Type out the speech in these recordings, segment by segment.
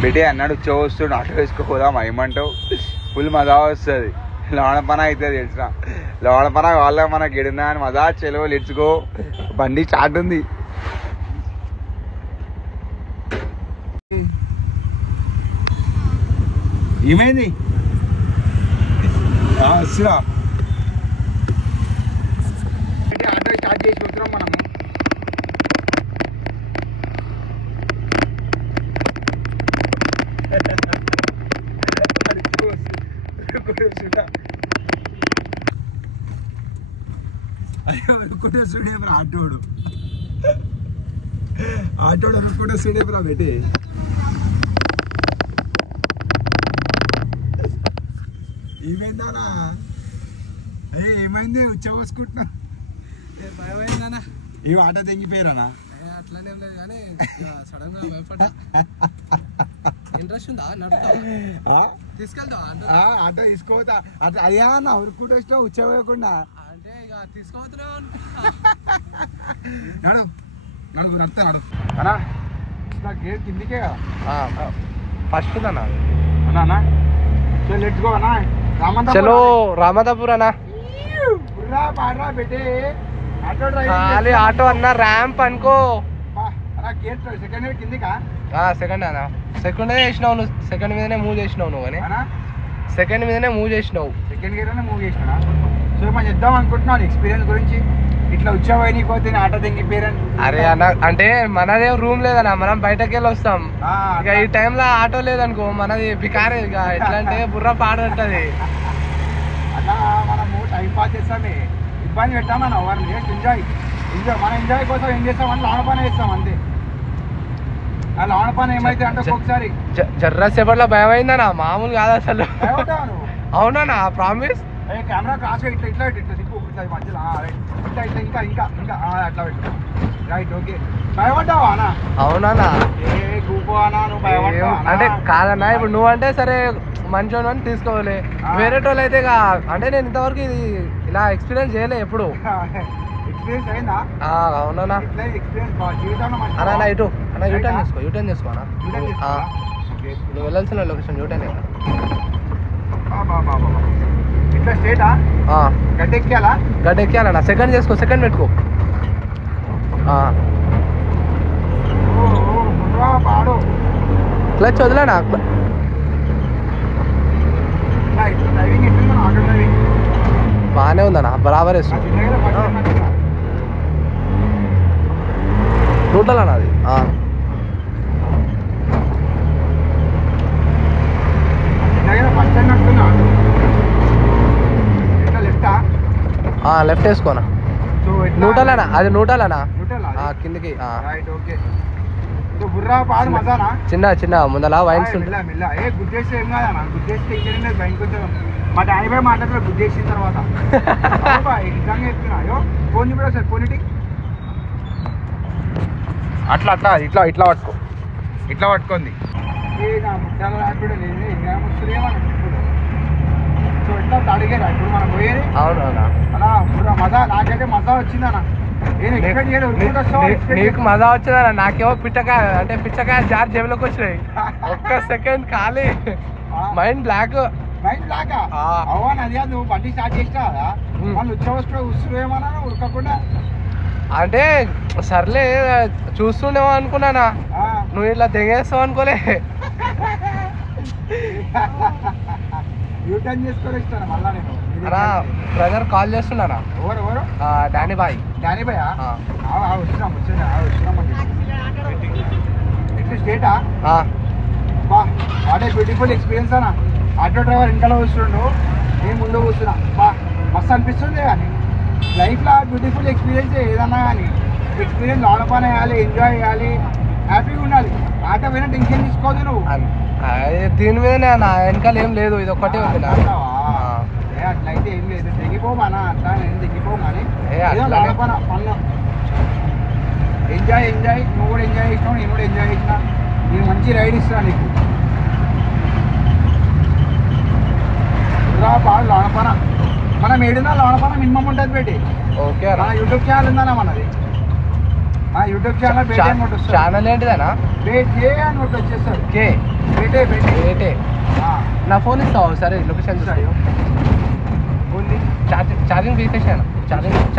బిడ్డే అన్నాడు వస్తుడు ఆటో వేసుకోపోదాం ఏమంటావు ఫుల్ మజా వస్తుంది లోన పన అవుతుంది తెలిసిన లోన పన వాళ్ళ మనకి ఎడుందా అని మజా చెలవు లెట్చుకో బండి స్టార్ట్ ఉంది ఏమైంది వస్తురా ఆటో స్టార్ట్ చేసి వస్తున్నాం మనము అనుకుంటే చూడేబ్రా ఆటోడు అనుకుంటే చూడేబ్రా బెట్టి ఏమైందానా అయ్యే ఏమైంది ఉచ్చబోసుకుంటున్నా భయమైందన్నా ఈ ఆటో తెంగిపోయారనా అట్లానే లేదు కానీ సడన్ గా భయపడ్డా ఇంట్రెస్ట్ ఉందా నడుపుతావా తీసుకెళ్తావా ఆటో తీసుకోవద్దా అట్లా అయ్యా నా ఉరుకుంటూ వచ్చినా ఉచ్చబోయకుండా అంటే ఇక తీసుకోవద్దున్నావు నడుతా అన్నా నా గేట్ కిందికే కదా ఫస్ట్ అన్నా అన్నా లెట్స్ గో అన్నా చలో రామదాపూర్ అన్నా పాడరా బెట్టే ఖాళీ ఆటో అన్న ర్యాంప్ అనుకో గేట్ సెకండ్ ఇయర్ కిందికా సెకండ్ అన్న సెకండ్ చేసినావు నువ్వు సెకండ్ మీదనే మూవ్ చేసినావు నువ్వు కానీ సెకండ్ మీదనే మూవ్ చేసినావు సెకండ్ గేర్ లోనే మూవ్ చేసినా సో మనం చెప్దాం అనుకుంటున్నాను ఎక్స్పీరియన్స్ గురించి ఇట్లా వచ్చావై నీకు పోతే ఆటో తెంగిపోయారని అరే అన్న అంటే మనదే రూమ్ లేదన్నా మనం బయటకి వెళ్ళి వస్తాం ఇక ఈ టైంలో ఆటో లేదనుకో మనది బికారే ఇక ఎట్లా అంటే బుర్ర పాడుంటది అలా మనము టైం పాస్ చేస్తామే ఇబ్బంది పెట్టామని ఎవరిని ఎంజాయ్ మన ఎంజాయ్ కోసం ఏం చేస్తామని లోన పని వేస్తాం అంతే ఆ లోన పని ఏమైతే అంటే ఒకసారి జర్ర సేపట్లో భయం అయిందన్నా మామూలు కాదు అసలు అవునా ప్రామిస్ కెమెరా క్రాస్ ఇట్లా ఇట్లా ఇట్లా దిక్కు ఇట్లా మధ్యలో ఇట్లా ఇట్లా ఇంకా ఇంకా ఇంకా అట్లా పెట్టు రైట్ ఓకే భయపడ్డావా అన్నా అవునా ఏ గ్రూప్ అన్నా నువ్వు భయపడ్డావా అంటే కాదన్నా ఇప్పుడు నువ్వంటే సరే మంచోను అని తీసుకోవాలి వేరే వాళ్ళు అయితే అంటే నేను ఇంతవరకు ఇది ఇలా ఎక్స్పీరియన్స్ చేయలే ఎప్పుడు ఎక్స్పీరియన్స్ అయిందా అవునా ఎక్స్పీరియన్స్ జీవితంలో అన్నా ఇటు అన్న యూటర్న్ చేసుకో అన్న నువ్వు వెళ్ళాల్సిన లొకేషన్ యూటర్న్ ఇట్లా స్టేటా గడ్డెక్కాలన్నా సెకండ్ చేసుకో సెకండ్ పెట్టుకో క్లచ్ వదిలేనా బాగానే ఉందన్నా బరాబర్ వేస్తుంది టోటల్ అన్న అది లెఫ్ట్ వేసుకోనా నూటలనా అది నూటలనా కిందికి చిన్న చిన్న ముందల వైన్స్ మా డాడీ బాయ్ మాట్లాడుతున్నా గుడ్ చేసిన తర్వాత ఫోన్ చూడ సార్ ఫోన్ అట్లా అట్లా ఇట్లా ఇట్లా పట్టుకో ఇట్లా పట్టుకుంది సో ఇట్లా అడిగారా ఇప్పుడు మనం పోయేది అవునవునా అలా మజా నాకైతే మజా వచ్చిందన్న నీకు మజా వచ్చిందన్న నాకేమో పిచ్చకాయ జార్ జేబులోకి వచ్చినాయి ఒక్క సెకండ్ ఖాళీ మైండ్ బ్లాక్ అవును అదే నువ్వు బండి స్టార్ట్ చేసినా కదా వాళ్ళు ఉత్సవేమన్నా ఉరకకుండా అంటే సర్లే చూస్తుండేమో అనుకున్నానా నువ్వు ఇట్లా తెగేస్తావు అనుకోలే యూటర్న్ చేసుకొని ఇస్తాను మళ్ళా నేను బ్రదర్ కాల్ చేస్తున్నానా ఎవరు డానీ బాయ్ వచ్చినాం స్టేటా బా వాట్ ఏ బ్యూటిఫుల్ ఎక్స్పీరియన్స్ అన్న ఆటో డ్రైవర్ ఇంట్లో కూర్చుండు నేను ముందు కూర్చున్నా బా మస్తు అనిపిస్తుంది కానీ లైఫ్లో బ్యూటిఫుల్ ఎక్స్పీరియన్స్ ఏదన్నా కానీ ఎక్స్పీరియన్స్ లోన పని వేయాలి ఎంజాయ్ చేయాలి హ్యాపీగా ఉండాలి ఆటో పోయినా టెన్షన్ తీసుకోవద్దు నువ్వు దీని మీదనే నా వెనకాల ఏం లేదు ఇది ఒక్కటే ఉంది అట్లయితే ఏం లేదు దిగిపోమన్నా అట్లా నేను దిగిపోము కానీ లోన పని పనులు ఎంజాయ్ నువ్వు కూడా ఎంజాయ్ చేసినావు నేను కూడా ఎంజాయ్ చేసిన నేను మంచి రైడ్ ఇస్తాను నీకు బాగా లోనపన మనం ఏడున్నా లోనపన మినిమం ఉంటుంది పెట్టి ఓకే మన యూట్యూబ్ ఛానల్ ఉందన్నా మనది మా యూట్యూబ్ ఛానల్ బేటే అని ఒకటి వస్తుంది. ఛానల్ ఏంటిదనా? బేటే అని ఒకటి వచ్చేస్తారు. కే బేటే బేటే బేటే. నా ఫోన్ ఇస్తావు సరే, లొకేషన్ ఇస్తాయో ఓన్లీ ఛార్జింగ్ తీసేసాను. ఛార్జింగ్ తీసేసి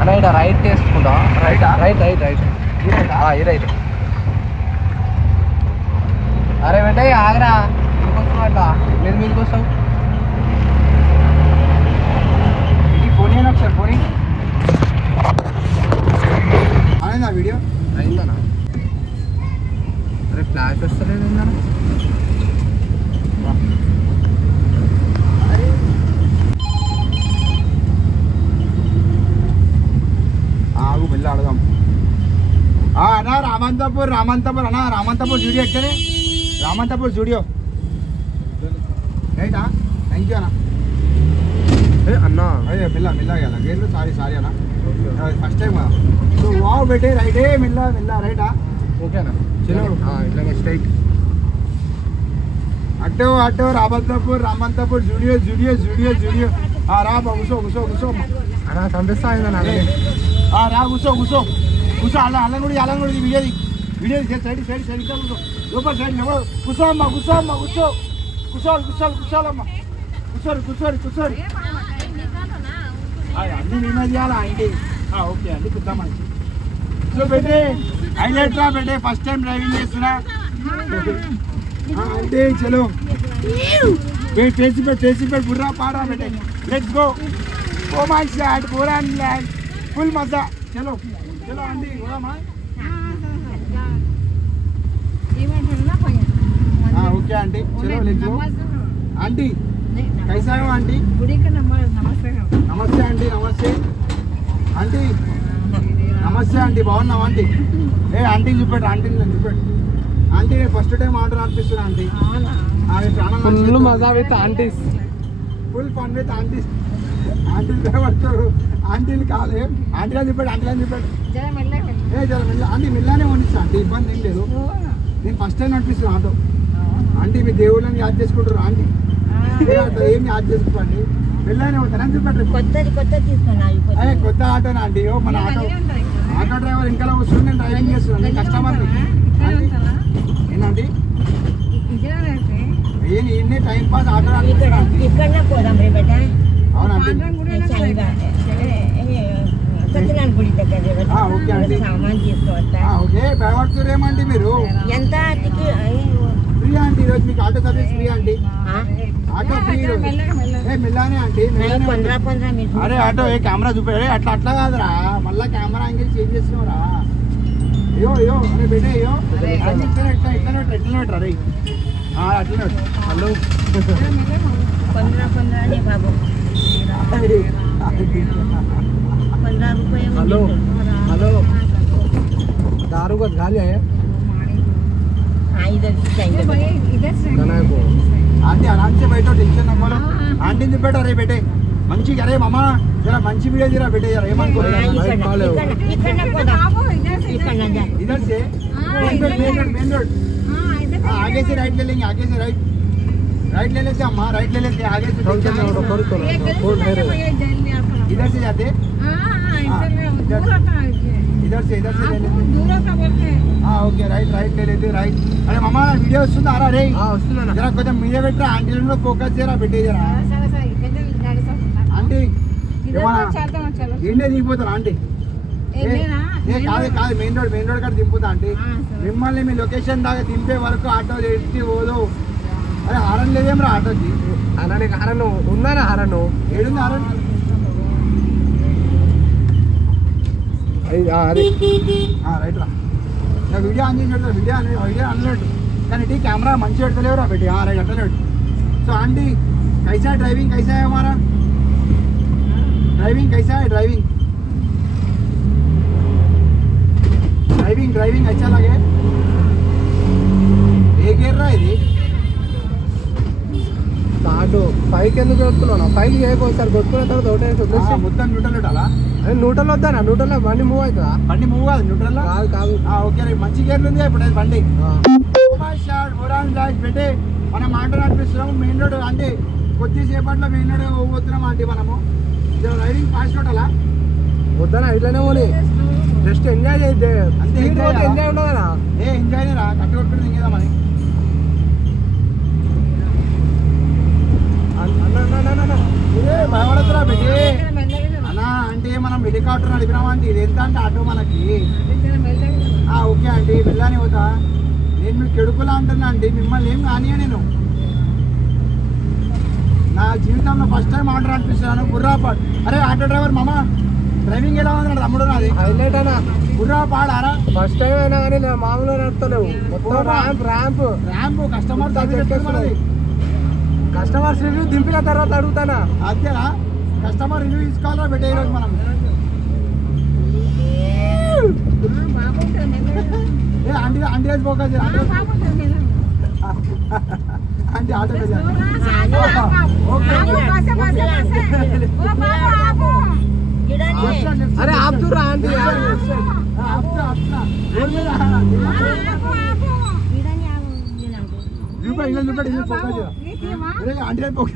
అన్న ఇక్కడ రైట్ చేసుకుంటా. రైటా? రైట్ రైట్ రైట్ ఈ రైట్. అరే వెంటయ్య ఆగరా, మీకోసం అట్లా మీదకి వస్తావు. ఇది ఫోన్ అయినా ఒకసారి ఫోన్ అయిందా వీడియో అయిందనా? అరే ఫ్లాష్ వస్తలేదు ఏందన్నా? ఆగు మెల్లి అడదాం. అన్నా రామంతపూర్ అన్నా రామంతపూర్ జూడియో ఎక్కడే? రామంతపూర్ జూడియో రైటా? థ్యాంక్ యూ అన్న. అన్నా అదే మెల్లగా అలా గేర్లు సారీ అన్న, ఫస్ట్ టైం కదా. సో వావ్ బేటే రైటే మెల్ల రైటా? ఓకేనా? ఇట్లా స్ట్రైట్ అటు రామంతపూర్ జూడియో రా కూసో అన్నా పంపిస్తా అయిందన్నా. రా కూసో అలా కూడా వీడియో సైడ్ కూసో లోపల సైడ్ కూర్చోమ్మా కూర్చోాలమ్మా కూర్చోరు అన్ని మేమే చేయాలా అండి? ఓకే అండి కూర్చోమని. సో బేటే హైలైట్ రా బేటే, ఫస్ట్ టైం డ్రైవింగ్ చేస్తున్నా అంటే చలో పేసి पे बुर्रा पारा बेटे, let's go oh my shot पूरा लैंड फुल मजा. चलो आंटी बोला ओके आंटी चलो लेट्स गो. आंटी कैसा हो आंटी? नमस्ते आंटी आंटी నమస్తే ఆంటీ, బాగున్నావా ఆంటీ? ఆంటీ చూపెట్టు ఆంటీ ఫస్ట్ టైం ఆర్డర్ అనిపిస్తున్నా ఆంటీ. ఫుల్ మజా with aunties, full fun with aunties. ఆంటీలు పడతారు, ఆంటీలు కాలే. ఆంటీగా చూపెట్టు జర మెల్ల ఆంటీ, మెల్లనే వండిస్తా ఆంటీ, ఇబ్బంది ఏం లేదు. నేను ఫస్ట్ టైం అనిపిస్తున్నా ఆటో. ఆంటీ మీ దేవుళ్ళని యాద్ చేసుకుంటారు ఆంటీ, ఏం యాద్ చేసుకోండి, మెల్లనే ఉంటాను చూపెట్టు. కొత్త ఆటోనా ఆంటీ? మన ఆటో డ్రైవర్ ఇంకా వస్తుంది, నేను డ్రైవింగ్ చేస్తున్నాను, నేను కస్టమర్ని. ఏంటండి ఇన్ని టైం పాస్ ఆటో అవునండి. ఓకే అండి, ఓకే భయపడుతున్నారు ఏమండి మీరు? ఫ్రీ ఆంటీ ఈరోజు మీకు auto service free aunty, auto free మెల్లానే ఆంటీ. అరే ఆటో కెమెరా చూపే, అట్లా కాదురా, మళ్ళీ కెమెరా యాంగిల్ చేంజ్ చేస్తున్నావురా. అయ్యో అరే బేటే ఇట్లనే పెట్టరా రే, అట్లనే హలో हेलो दारू का गाली है आंटी आराम से बैठो, टेंशन न लो. आंटी से बैठो. अरे बेटे मंची अरे मामा जरा मंची वीडियो जरा बेटे यार ఏమనుకో. इधर से मेन रोड आगे से राइट ले लेंगे, आगे से राइट ले लेते अम्मा, राइट ले लेते आगे से. इधर से जाते इधर से ले लेते. ఓకే రైట్ ले लेते राइट. अरे मामा వీడియో వస్తుందా? అరే జరా కొంచెం మీడియా పెట్టరా, ఆంటీలో ఫోకస్ చేయరా పెట్టి జరా. ఆంటీ ఏంటే దిగిపోతారా ఆంటీ? కాదు మెయిన్ రోడ్ కాడ దింపుతా ఆంటీ. మిమ్మల్ని మీ లొకేషన్ దాకా దింపే వరకు ఆటో ఎట్టి పోదు. అరే హారన్ లేదేం రా ఆటోకి? హారన్ ఉందా? హారన్ ఏడుంది హారన్? అదే రైట్ రా, వీడియో ఆన్ చేసి పెడతా, వీడియో అనలేడు కానీ ఇటు కెమెరా మంచి పెడతలేవురా పెట్టి. రైట్ అట్లలేడు. సో ఆంటీ कैसा ड्राइविंग कैसा है हमारा? ड्राइविंग कैसा है? ड्राइविंग अच्छा लगे? ఏ గేర్ రా ఇది? ఆటో పైకి ఎందుకు కొడుతున్నాను? పైకి చేయకపోతారు, కొట్టుకున్న తర్వాత ఒకటే మొత్తం న్యూట్రల్ పెట్టాలా? అదే న్యూట్రల్ వద్దానా? న్యూట్రల్ బండి మూవ్ అవుతుందా? బండి మూవ్ కాదు న్యూట్రల్ కాదు. ఓకే రైట్, మంచి గేర్లు ఉంది ఇప్పుడు బండి. పెట్టే మనం మాట నడిపిస్తున్నాము మెయిన్ రోడ్ అంటే కొద్దిసేపట్లో మెయిన్ రోడ్ పోతున్నాం ఆంటీ మనము. రైడింగ్ ఫాస్ట్ రోడ్ అలా వద్దనా ఇట్లానే పోనీ జస్ట్ ఎంజాయ్ చేద్దే అంతే. ఎంజాయ్ ఉండదు కదా. ఎంజాయ్ రా కట్టి కొట్టుకుని దిగేదామని. భయపడద్దురా బిడ్డి అన్నా. అంటే మనం హెలికాప్టర్ నడిపినామా అంటే ఇది ఎంత అంటే ఆటో మనకి. ఓకే ఆంటీ వెళ్ళాని పోతా. నేను మీకు కెడుకులా అంటున్నా అండి, మిమ్మల్ని ఏం కానియా. నేను నా జీవితంలో ఫస్ట్ టైం ఆర్డర్ అనిపిస్తున్నాను బుర్రాపాడ్. అరే ఆటో డ్రైవర్ మామ డ్రైవింగ్ ఎలా ఉంది తమ్ముడు? నాది హైలైట్ అన్నా. బుర్రాపాడ్ ఆరా ఫస్ట్ టైం అయినా కానీ మామూలుగా నడుపుతలేవు. Ramp customer service customers review దింపిన తర్వాత అడుగుతానా. అంతేనా? కస్టమర్ రివ్యూ తీసుకోవాలా పెట్టే ఈరోజు మనం. ఆంటీ ఆంటీ రోజు ఫోకస్ ఆంటీ ఆటో అరే ఆపుతురా ఆంటీ. ఆంటీ ఫోకస్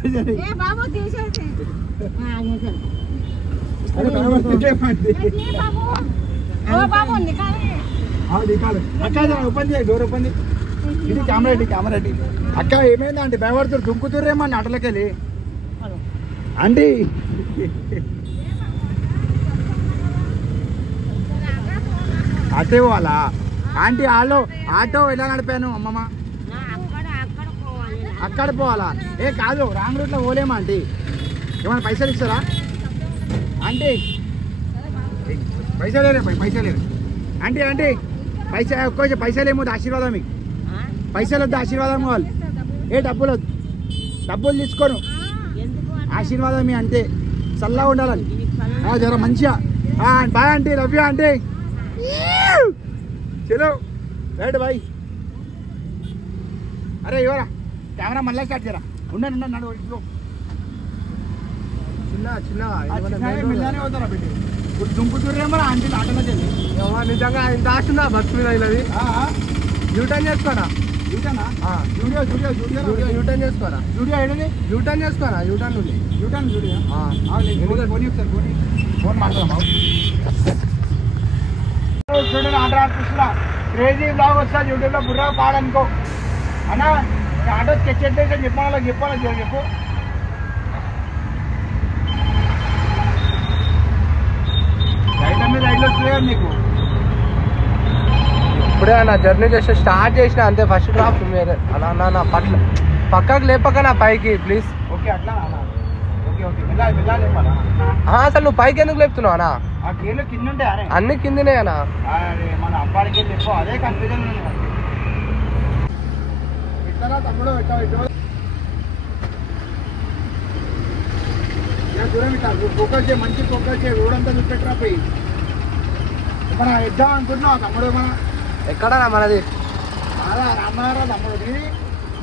ఓపెన్ చేయి, డోర్ ఓపెన్ చేయి. ఇది కెమెరా రెడ్డి. అక్క ఏమైందా అంటే భయపడుతున్నారు, దుంకుతుర్రేమో అన్న ఆటోలోకి వెళ్ళి. ఆంటీ అటే పోవాలా ఆంటీ? ఆటో ఎలా నడిపాను అమ్మమ్మ? అక్కడ పోవాలా? కాదు రాంగ్ రూట్లో పోలేమా ఆంటీ? ఏమైనా పైసలు ఇస్తారా ఆంటీ? పైసలు లేరు ఆంటీ. ఆంటీ పైసలు ఏమో ఆశీర్వాదం. మీకు పైసలు వద్దు, ఆశీర్వాదం కావాలి. డబ్బులు వద్దు, డబ్బులు తీసుకోను, ఆశీర్వాదం అంతే. చల్లగా ఉండాలని జర మంచిగా. Bye aunty, love you aunty. చలో రైట్ బాయ్. అరే ఇవరా కెమెరా మళ్ళీ స్టార్ట్ చేయరా. ఉండండి నన్ను చిన్నగానే అవుతారా పెట్టి ఇప్పుడు దుంకుతుర్రేమో ఆంటీ ఆటోలోకి వెళ్ళి. నిజంగా ఇంత ఆశ ఉందా బస్సు మీద? ఇది యూటర్న్ చేసుకోరా. యూటర్నా? యూటర్న్ చేసుకోరా. యూటర్న్ చేసుకోరా. యూటర్న్ నుండి ఫోన్ మాట్లాడమా? చూడండి ఆటో ఆడిపిస్తున్నా. క్రేజీ బ్లాగ్ వస్తా యూట్యూబ్లో బుర్రా పాడనుకో అన్నా. ఆటో స్కెచ్ అయితే చెప్పాలి చెప్పు. రైడ్ల మీద రైడ్లు వస్తున్నాయి నీకు. ఇప్పుడే నా జర్నీ చేసి స్టార్ట్ చేసిన అంతే. ఫస్ట్ డ్రాప్ మీరే అలా నా పక్కకు లేపక నా పైకి ప్లీజ్. ఓకే అట్లా ఓకే వెళ్ళాలి. అసలు నువ్వు పైకి ఎందుకు లేపుతున్నావు అన్నా? ఆ గేర్లు కింద ఉంటాయి అన్ని కిందనే అన్నా. మన అబ్బాయికి చెప్పు, అదే కన్ఫ్యూజన్. ఇట్లా తమ్ముడు దూరం ఇట్లా ఫోకస్ చేయి, మంచి ఫోకస్ చేయి. రోడ్ అంతా చూపెట్టరా పోయి. ఏమన్నా ఇద్దాం అనుకుంటున్నావు తమ్ముడు? ఏమన్నా ఎక్కడా మనది? రామారా తమ్ముడు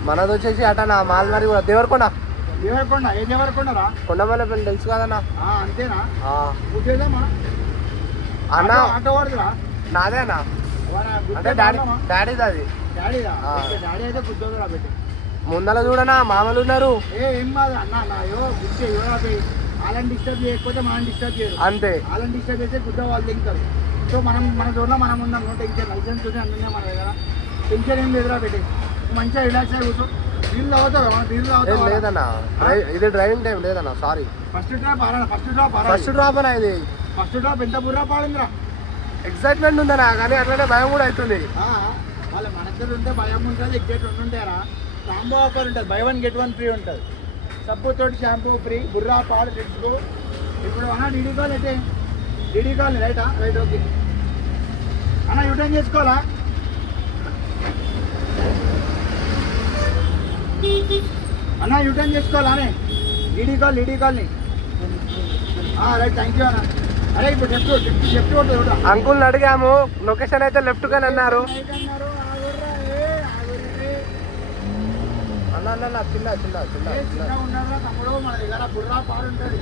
మనది వచ్చేసి అట నా మాల్మరి కూడా దేవరకొండ. ఏ దేవరకొండరా? కొండమల్ల పెళ్ళి తెలుసు కదన్నా. అంతేనా? కూర్చేద్దామా అన్న? ఆటో వాడుతురా? నాదే అన్న. అంటే డాడీది అది. డాడీ అయితే కూర్చోదురా పెట్టి. ముందర చూడనా మామూలు ఉన్నారు. ఏం కాదు అన్న. వాళ్ళని డిస్టర్బ్ చేయకపోతే మనం డిస్టర్బ్ చేయరు అంతే. వాళ్ళని డిస్టర్బ్ చేస్తే గుడ్డ వాళ్ళు తింటారు. సో మన జోన్లో మనం ఉన్నాం. No tension. లైసెన్స్ ఉంది అన్నీ మన దగ్గర. టెన్షన్ ఏం లేదురా పెట్టి. మంచిగా రిలాక్స్ అయి కూర్చో. నీళ్ళు తాగుతావు? లేదన్నా, ఇది డ్రైవింగ్ టైం లేదన్నా. సారీ. ఫస్ట్ డ్రాప్ అన్న ఇది. ఫస్ట్ డ్రాప్ ఎంత బుర్రా పాడిందిరా. ఎక్సైట్మెంట్ ఉందన్నా, కానీ అట్లనే భయం కూడా అవుతుంది. వాళ్ళ మన దగ్గర ఉంటే భయం ఉంటుంది, ఎగ్జైట్ ఉంటుంటారా. కాంబో ఆఫర్ ఉంటుంది, బై 1 get 1 ఫ్రీ ఉంటుంది. సబ్బు తోటి షాంపూ ఫ్రీ. బుర్రా పాడు తెచ్చుకో. ఇప్పుడు అన్న డీడీ కాల్ అయితే డీడీ కాల్ రైటా? రైట్ ఓకే అన్న. యూటర్న్ చేసుకోవాలా అన్న? యూటర్న్ చేసుకోవాలా అనే? డీడీ కాల్ని రైట్. థ్యాంక్ యూ అన్న. అరే ఇప్పుడు లెఫ్ట్ కొట్టు. అంకుల్ని అడిగాము, లొకేషన్ అయితే లెఫ్ట్ గానే అన్నారు. తమ్ముడు మన దగ్గర బుర్రా పాడు ఉంటుంది.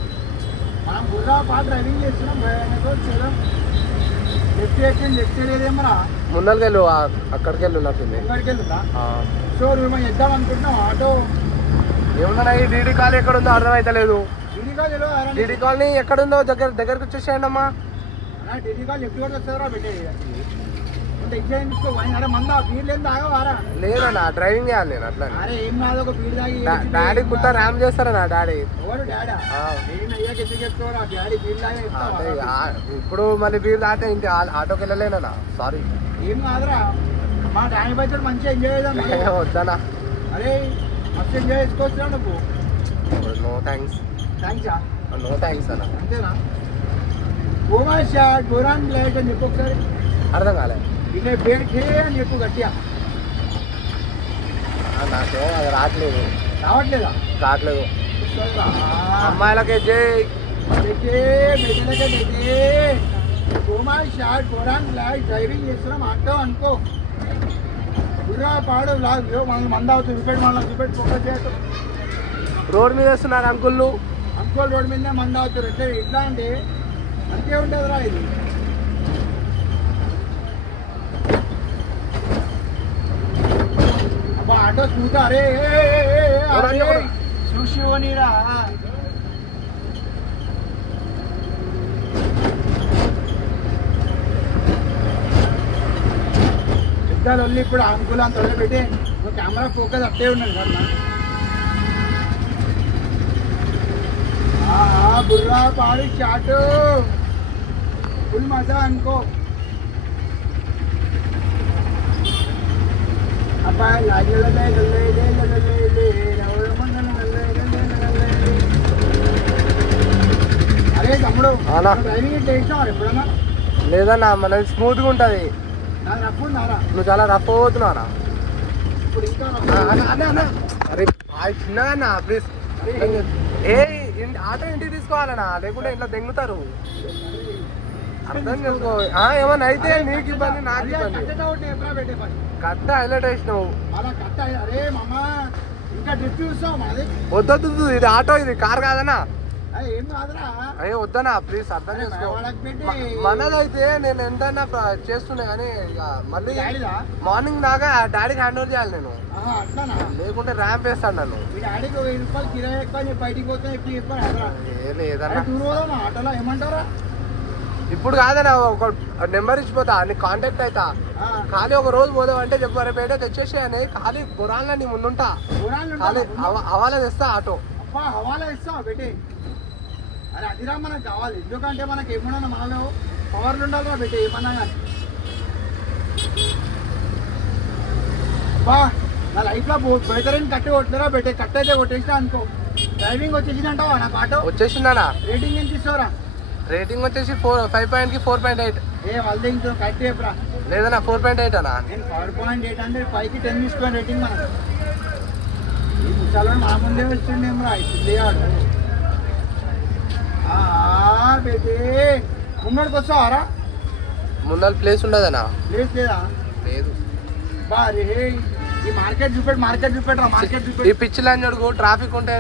మనం బుర్రా పాడు డ్రైవింగ్ చేస్తున్నాం. లెఫ్ట్ లేదేమరా? ముందరికి వెళ్ళు, అక్కడికి వెళ్ళు. అక్కడికి వెళ్తుందా? సో మేము చేద్దాం అనుకుంటున్నాం. ఆటో ఏమన్నా ఈ డీడీ కాలనీ ఎక్కడ ఉందో అర్థం అయితే లేదు. డీడీ కాలనీ ఎక్కడుందో దగ్గరకు వచ్చేసేయండి అమ్మా. డీడీ కాలనీ ఎప్పుడు కూడా వస్తుందా పెట్టేది మందా బీర్లు ఏం తాగవారా? లేదన్నా డ్రైవింగ్ చేయాలి నేను అట్లా. అరే ఏం కాదు ఒక బీర్ తాగి డాడీ కుట్ట ర్యామ్ చేస్తారా నా డాడీ? ఎవరు డాడా? నేను అయ్యాక ఎందుకు చెప్తావరా డాడీ బీర్ తాగి? ఇప్పుడు మళ్ళీ బీర్ తాగితే ఇంటి ఆటోకి వెళ్ళలేనా? సారీ ఏం కాదురా మా డాడీ బయట మంచిగా ఎంజాయ్ చేద్దాం. వద్దానా? అరే మస్తు ఎంజాయ్ చేసుకోవచ్చురా నువ్వు. No thanks. థ్యాంక్సా? నో థ్యాంక్స్ అన్న. అంతేనా? గోమా షాట్ గోరాన్ లైట్ అని చెప్పు ఒకసారి. అర్థం కాలే. ఇలా పేరుకే అని చెప్పు గట్టిగా. నాకేమో అది రావట్లేదు. రావట్లేదా? రావట్లేదు. అమ్మాయిలకే జై గోమా షాట్ గోరాన్ లైట్ డ్రైవింగ్ చేస్తున్నాం అంటావు అనుకో. గుర్రా పాడు లాగు మనల్ని మంద అవుతుంది. చూపెట్టి మనల్ని చూపెట్టి ఫోకస్ చేయటం. రోడ్ మీద వేస్తున్నారు అంకుళ్ళు. అంకుల్ రోడ్ మీదనే మంద అవుతారు. ఎట్లా అంటే అంతే ఉంటుందిరా ఇది. Auto smooth. అరే చూసిరా పెద్దలు ఇప్పుడు అంకుల్ అంత వదిలిపెట్టి కెమెరా ఫోకస్ అట్టే ఉన్నది కదా. బుర్రా పాడు షాట్ ఫుల్ మజా అనుకో. అబ్బాయి అరే తమ్ముడు డ్రైవింగ్ చేసినావు ఎప్పుడన్నా? లేదన్నా మనది స్మూత్ గా ఉంటది. రఫ్ ఉన్నారా? నువ్వు చాలా రఫ్ అవుతున్నావునా? ఇప్పుడు ఇంకా అరే చిన్నగా ప్లీజ్. ఏ ఆటో ఇంటికి తీసుకోవాలన్నా, లేకుంటే ఇంట్లో దెంగుతారు. అర్థం చేసుకో. ఏమన్నా అయితే నీకు ఇబ్బంది, నాకు ఇబ్బంది. కట్ట హైలైట్ వేసినావు. వద్దొద్దు, ఇది ఆటో, ఇది కార్ కాదన్నా. అయ్యే వద్దనా ప్లీజ్ అర్థం చేసుకో. మనదైతే నేను ఎంతైనా చేస్తున్నా కానీ ఇక మళ్ళీ మార్నింగ్ దాకా డాడీకి హ్యాండ్ ఓవర్ చేయాలి నేను. లేకుంటే ర్యాంప్ వేస్తాను నన్ను. ఏమంటారా? ఇప్పుడు కాదన్నా, ఒక నెంబర్ ఇచ్చిపోతా, నీకు కాంటాక్ట్ అవుతా. ఖాళీ ఒక రోజు పోదాం అంటే చెప్పు. రేపు ఏటో తెచ్చేసేయని ఖాళీ బురాన్లో నీ ముందుంటా. ఖాళీ హవాలా తెస్తా ఆటో. హవాలా ఇస్తావా పెట్టి? అరే అదిరా మనకు కావాలి. ఎందుకంటే మనకి ఏమన్నా మనలో పవర్లు ఉండాలిరా పెట్టి ఏమన్నా కానీ. బా నా లైఫ్ లో బెటరైన కట్టు కొట్టినరా పెట్టి. కట్ అయితే కొట్టేసినా అనుకో. డ్రైవింగ్ వచ్చేసింది అంటావా నాకు ఆటో? వచ్చేసిందా? రేటింగ్ ఎంత ఇస్తావురా? రేటింగ్ వచ్చేసి 5 కి 4.8. ఏ వాళ్ళ కట్ చేయరా? లేదన్నా 4.8 అన్నా. నేను 4.8 అంటే 5 కి 10 తీసుకోండి రేటింగ్. మనకు ఈ ముచ్చాలో మా ముందే వచ్చిండేమ్రా ఇల్లేవాడు. బేటీ ముందడికి వస్తావారా? ముందర ప్లేస్ ఉండదన్నా. ప్లేస్ లేదా? లేదు. బా రే ఈ మార్కెట్ చూపెట్టు. మార్కెట్ చూపెట్టరా? మార్కెట్ చూపెట్టు. ఈ పిచ్చి లైన్ అడుగు. ట్రాఫిక్ ఉంటే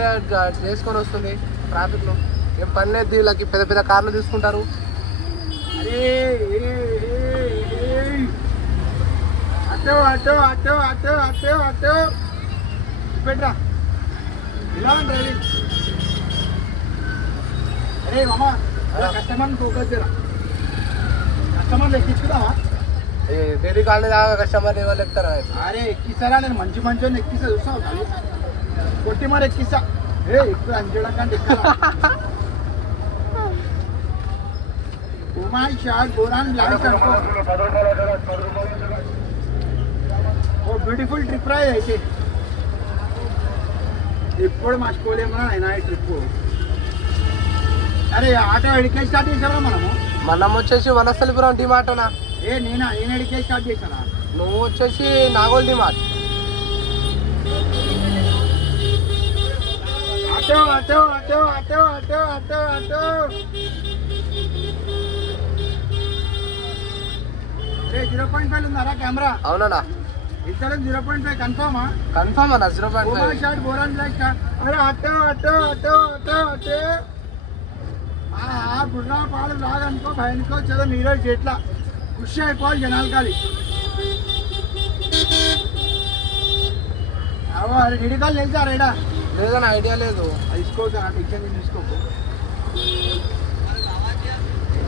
చేసుకొని వస్తుంది. ట్రాఫిక్ లో ఏం పని లేదు. వీళ్ళకి పెద్ద పెద్ద కార్లు తీసుకుంటారు. అరే అటో అటో అటో అటో అటో అటో చూపెట్టరా? ఇలా డ్రైవింగ్. అరే మామా కస్టమర్ని ఫోకస్ చేయరా? కస్టమర్లు ఎక్కించుకున్నావా? డైలీ కాలనీ దాకా కస్టమర్ ఎవరు ఎక్కుతారా? అరే ఎక్కిస్తారా? నేను మంచి మంచి ఎక్కిస్తా. చూస్తావు కొట్టి మరి ఎక్కిస్తా. ఏ ఎక్కువ అంచడం కంటే ఎక్కువ. బ్యూటిఫుల్ ట్రిప్ రా అయితే. ఇప్పుడు మర్చిపోలేమన్నా అయినా ఈ ట్రిప్. అరే ఆటో ఎడికే స్టార్ట్ చేసావా మనము? మనం వచ్చేసి వనస్థలిపురం డిమార్టనా? నేను ఎడికే స్టార్ట్ చేశానా? నువ్వు వచ్చేసి నాగోల్ డిమార్ట్. అటో అటో అటో అటో అటో అటో అటో 0.5 ఉందారా కెమెరా? అవునా? ఇక్కడ 0.5 కన్ఫర్మా? కన్ఫర్మ్ అన్న 0.5 షాట్ బోరాన్ బ్లాక్. అరే అటో అటో అటో అటో అటో బుర్రా పాడు లాగనుకో భయనుకో. చదో నీరోజు చెట్ల ఖుషి అయిపోవాలి జనాలు కాలి. అరే నిడికాలు వెళ్తారా? లేదని ఐడియా లేదు. అది తీసుకోవద్దు నాకు ఇచ్చింది తీసుకోకు.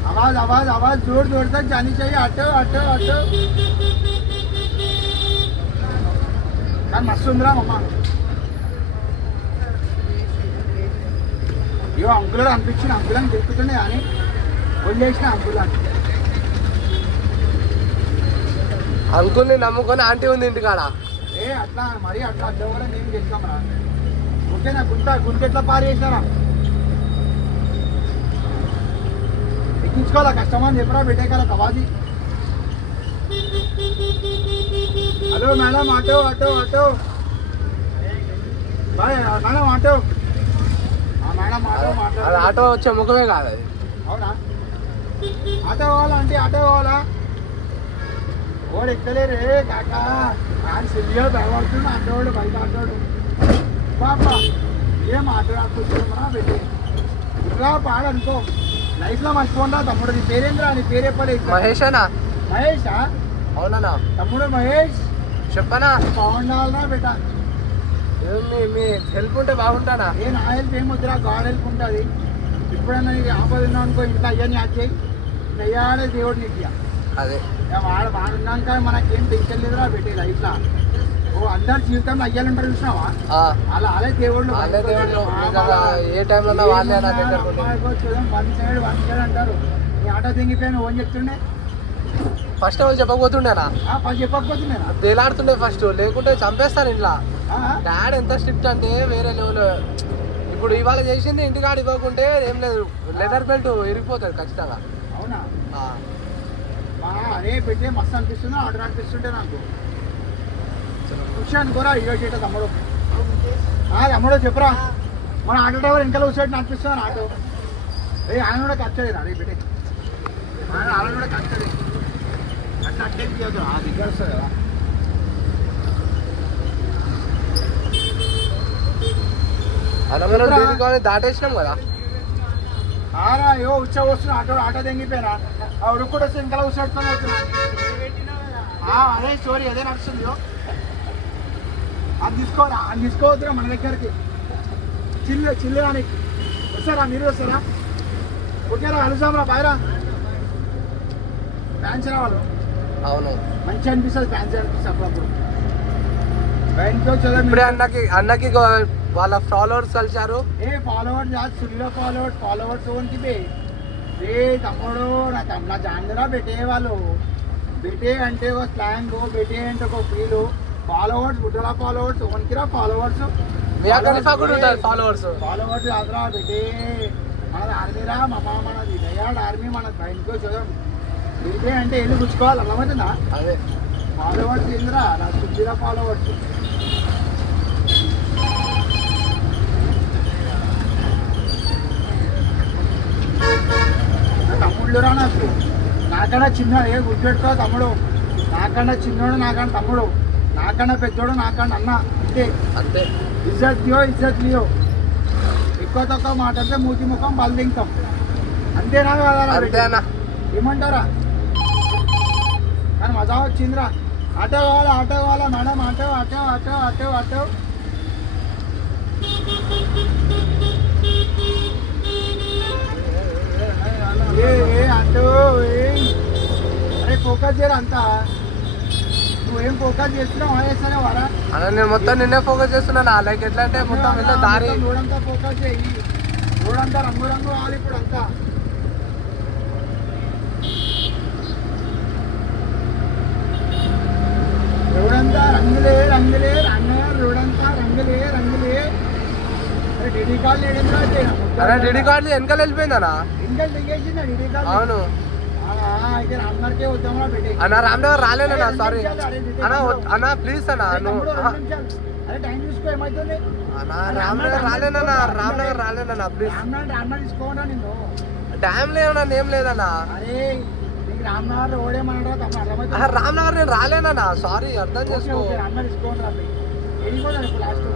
आवाज आवाज आवाज जोर जोर तक जानी चाहिए. हटो हटो हटो. కానీ మస్తు ఉందిరా అమ్మ. ఇవో అంకుల్ అనిపించిన అంకుల్ అని చెప్తుండే కానీ వదిలేసిన అంకుల్ అని. అంకుల్ని నమ్ముకొని ఆంటీ ఉంది ఇంటికాడ. అట్లా మరి అట్లా అడ్డ కూడా నేను చేస్తామరా. ఓకేనా గుంట ఎట్లా పారు చేసినారా ఎక్కించుకోవాలా కష్టమని చెప్పరా పెట్టేకాల తవాజీ. Hello madam auto auto auto boy madam auto. Madam auto మాట్లాడు. ఆటో వచ్చే ముఖమే కాదు అది. అవునా ఆటో కావాలా అంటే ఆటో కావాలా. ఓడు ఎక్కలేరే కాకా ఆయన సిల్లిగా భయపడుతున్నా. ఆటోడు బయట ఆటోడు బాబా ఏం ఆటో కూర్చోమరా పెట్టి ఇట్లా పాడనుకో. లైఫ్ లో మర్చిపోండా తమ్ముడు. నీ పేరేంద్రా? నీ పేరు చెప్పలేదు. మహేష్ అనా? మహేషా? అవునా తమ్ముడు మహేష్ చెప్పనా? బాగుండాలరా బేట. మీ హెల్ప్ ఉంటే బాగుంటానా? నా హెల్ప్ ఏం వద్దురా, గాడ్ హెల్ప్ ఉంటుంది. ఎప్పుడైనా నీకు ఆపద ఉన్నా అనుకో ఇంట్లో అయ్యాన్ని యాడ్ చేయి. నెయ్యాడే దేవుడు నీకు. అదే వాడు వాడున్నాక మనకేం టెన్షన్ లేదురా పెట్టి లైఫ్ లో. ఓ అందరి జీవితంలో అయ్యాలంటారు చూసినావా? అలా అలా దేవుళ్ళు ఏ టైంలో వాళ్ళే వన్ సైడ్ అంటారు. నీ ఆటో దిగిపోయిన ఓన్ చెప్తుండే. ఫస్ట్ వాళ్ళు చెప్పకపోతుండేనా? ఫస్ట్ చెప్పకపోతుండేనా? తేలాడుతుండే ఫస్ట్, లేకుంటే చంపేస్తారు ఇంట్లో. డాడ్ ఎంత స్ట్రిక్ట్ అంటే వేరే లెవెల్. ఇప్పుడు ఇవాళ చేసింది ఇంటికాడ ఇవ్వకుంటే ఏం లేదు, లెదర్ బెల్ట్ ఇరిగిపోతుంది ఖచ్చితంగా. అవునా? అదే పెట్టే మస్తు అనిపిస్తుంది. ఆర్డర్ అనిపిస్తుంటే నాకు ఖుషి అనుకోరా. ఇరవై చేయట తమ్ముడు. తమ్ముడు చెప్పురా. మన ఆటో డ్రైవర్ ఇంకా వచ్చేట్టు అనిపిస్తుంది ఆటో. ఆయన కూడా కచ్చలేదు అదే పెట్టే. ఆయన కూడా కచ్చలేదు. అట్లా అట్టే తీయదు ఆ దగ్గర వస్తుంది కదా. దాటేసినాం కదా. ఏవో ఉచ్చా వస్తున్నా ఆటో తెంగిపోయినా. ఉడుకు కూడా వస్తే ఇంకా ఉచ్చేట్టుకొని వస్తున్నా. అదే స్టోరీ అదే నడుస్తుంది. అది తీసుకోవద్దురా మన దగ్గరికి. చిల్లు అని వస్తారా? మీరు వస్తారా? ఓకేరా కలుసాంరా బాయ్రా. ఫ్యాన్స్ రావాలి. అవును మంచిగా అనిపిస్తుంది. ఫ్యాన్స్ అనిపిస్తుంది అప్పుడప్పుడు. ఇప్పుడే అన్నకి వాళ్ళ ఫాలోవర్స్ కలిసారు. ఫాలోవర్స్ ఓన్కి తమ్ముడు నా జాందరా బెటే వాళ్ళు. బెటే అంటే ఒక స్లాంగ్, బెటే అంటే ఒక ఫీలు. ఫాలోవర్స్ గుడ్డలా ఫాలోవర్స్ ఓన్కిరా ఫాలోవర్స్. ఫాలోవర్స్ కాదురా బెటే. మనది ఆర్మీరా మమ్మ. మనది దయాడ్ ఆర్మీ. మనది బయటకు చదువు. బెటే అంటే వెళ్ళి పుచ్చుకోవాలి. అర్థమవుతుందా? అదే ఫాలోవర్స్ ఏందిరా నా సుద్దిరా ఫాలోవర్స్. తమ్ముళ్ళురా నాకు. నాకన్నా చిన్న గుర్తుపెట్టుకో తమ్ముడు. నాకన్నా చిన్నోడు నాకన్నా తమ్ముడు. నాకన్నా పెద్దోడు నాకన్నా అన్న. అంతే అంతే. ఇజ్జత్ లియో ఇజ్జత్ లియో. ఎక్కువ తక్కువ మాట్లాడితే మూతి ముఖం బలదింకాం. అంతేనా కదా? ఏమంటారా? కానీ మజా వచ్చిందిరా. ఆటో కావాలా madam? Auto auto auto auto auto. Auto అరే ఫోకస్ చేయరా అంతా. నువ్వేం ఫోకస్ చేస్తున్నావు? వేస్తానే వారా. నేను మొత్తం నిన్నే ఫోకస్ చేస్తున్నా. లైక్ ఎట్లా అంటే మొత్తం వెళ్ళే దారి రోడంతా ఫోకస్ చేయి. రోడంతా రంగు రంగు కావాలి ఇప్పుడు అంతా. రోడంతా రంగులే రంగులే రోడంతా రంగులే రంగులే. డిడి కార్డు డిడి కార్డు వెనకాల వెళ్ళిపోయిందనా? వెనకాల దిగేసిందా డిడి కార్డు? అవును. అయితే రామ్నగర్కే వద్దామా పెట్టి. అన్న రామ్నగర్ రాలేనా? సారీ అన్న ప్లీజ్ అన్న. అరే టైం చూసుకో ఏమవుతుంది. రామ్నగర్ రాలేనన్నా. రామ్నగర్ రాలేనన్నా ప్లీజ్. రామ్నగర్ తీసుకోవడా నిన్ను? డ్యామ్ లేదన్నా ఏం లేదన్నా. అరే నీకు రామ్నగర్ ఓడేమన్నా తప్ప. రామ్నగర్ నేను రాలేనన్నా. సారీ అర్థం చేసుకో. రామ్నగర్ తీసుకోవడం లాస్ట్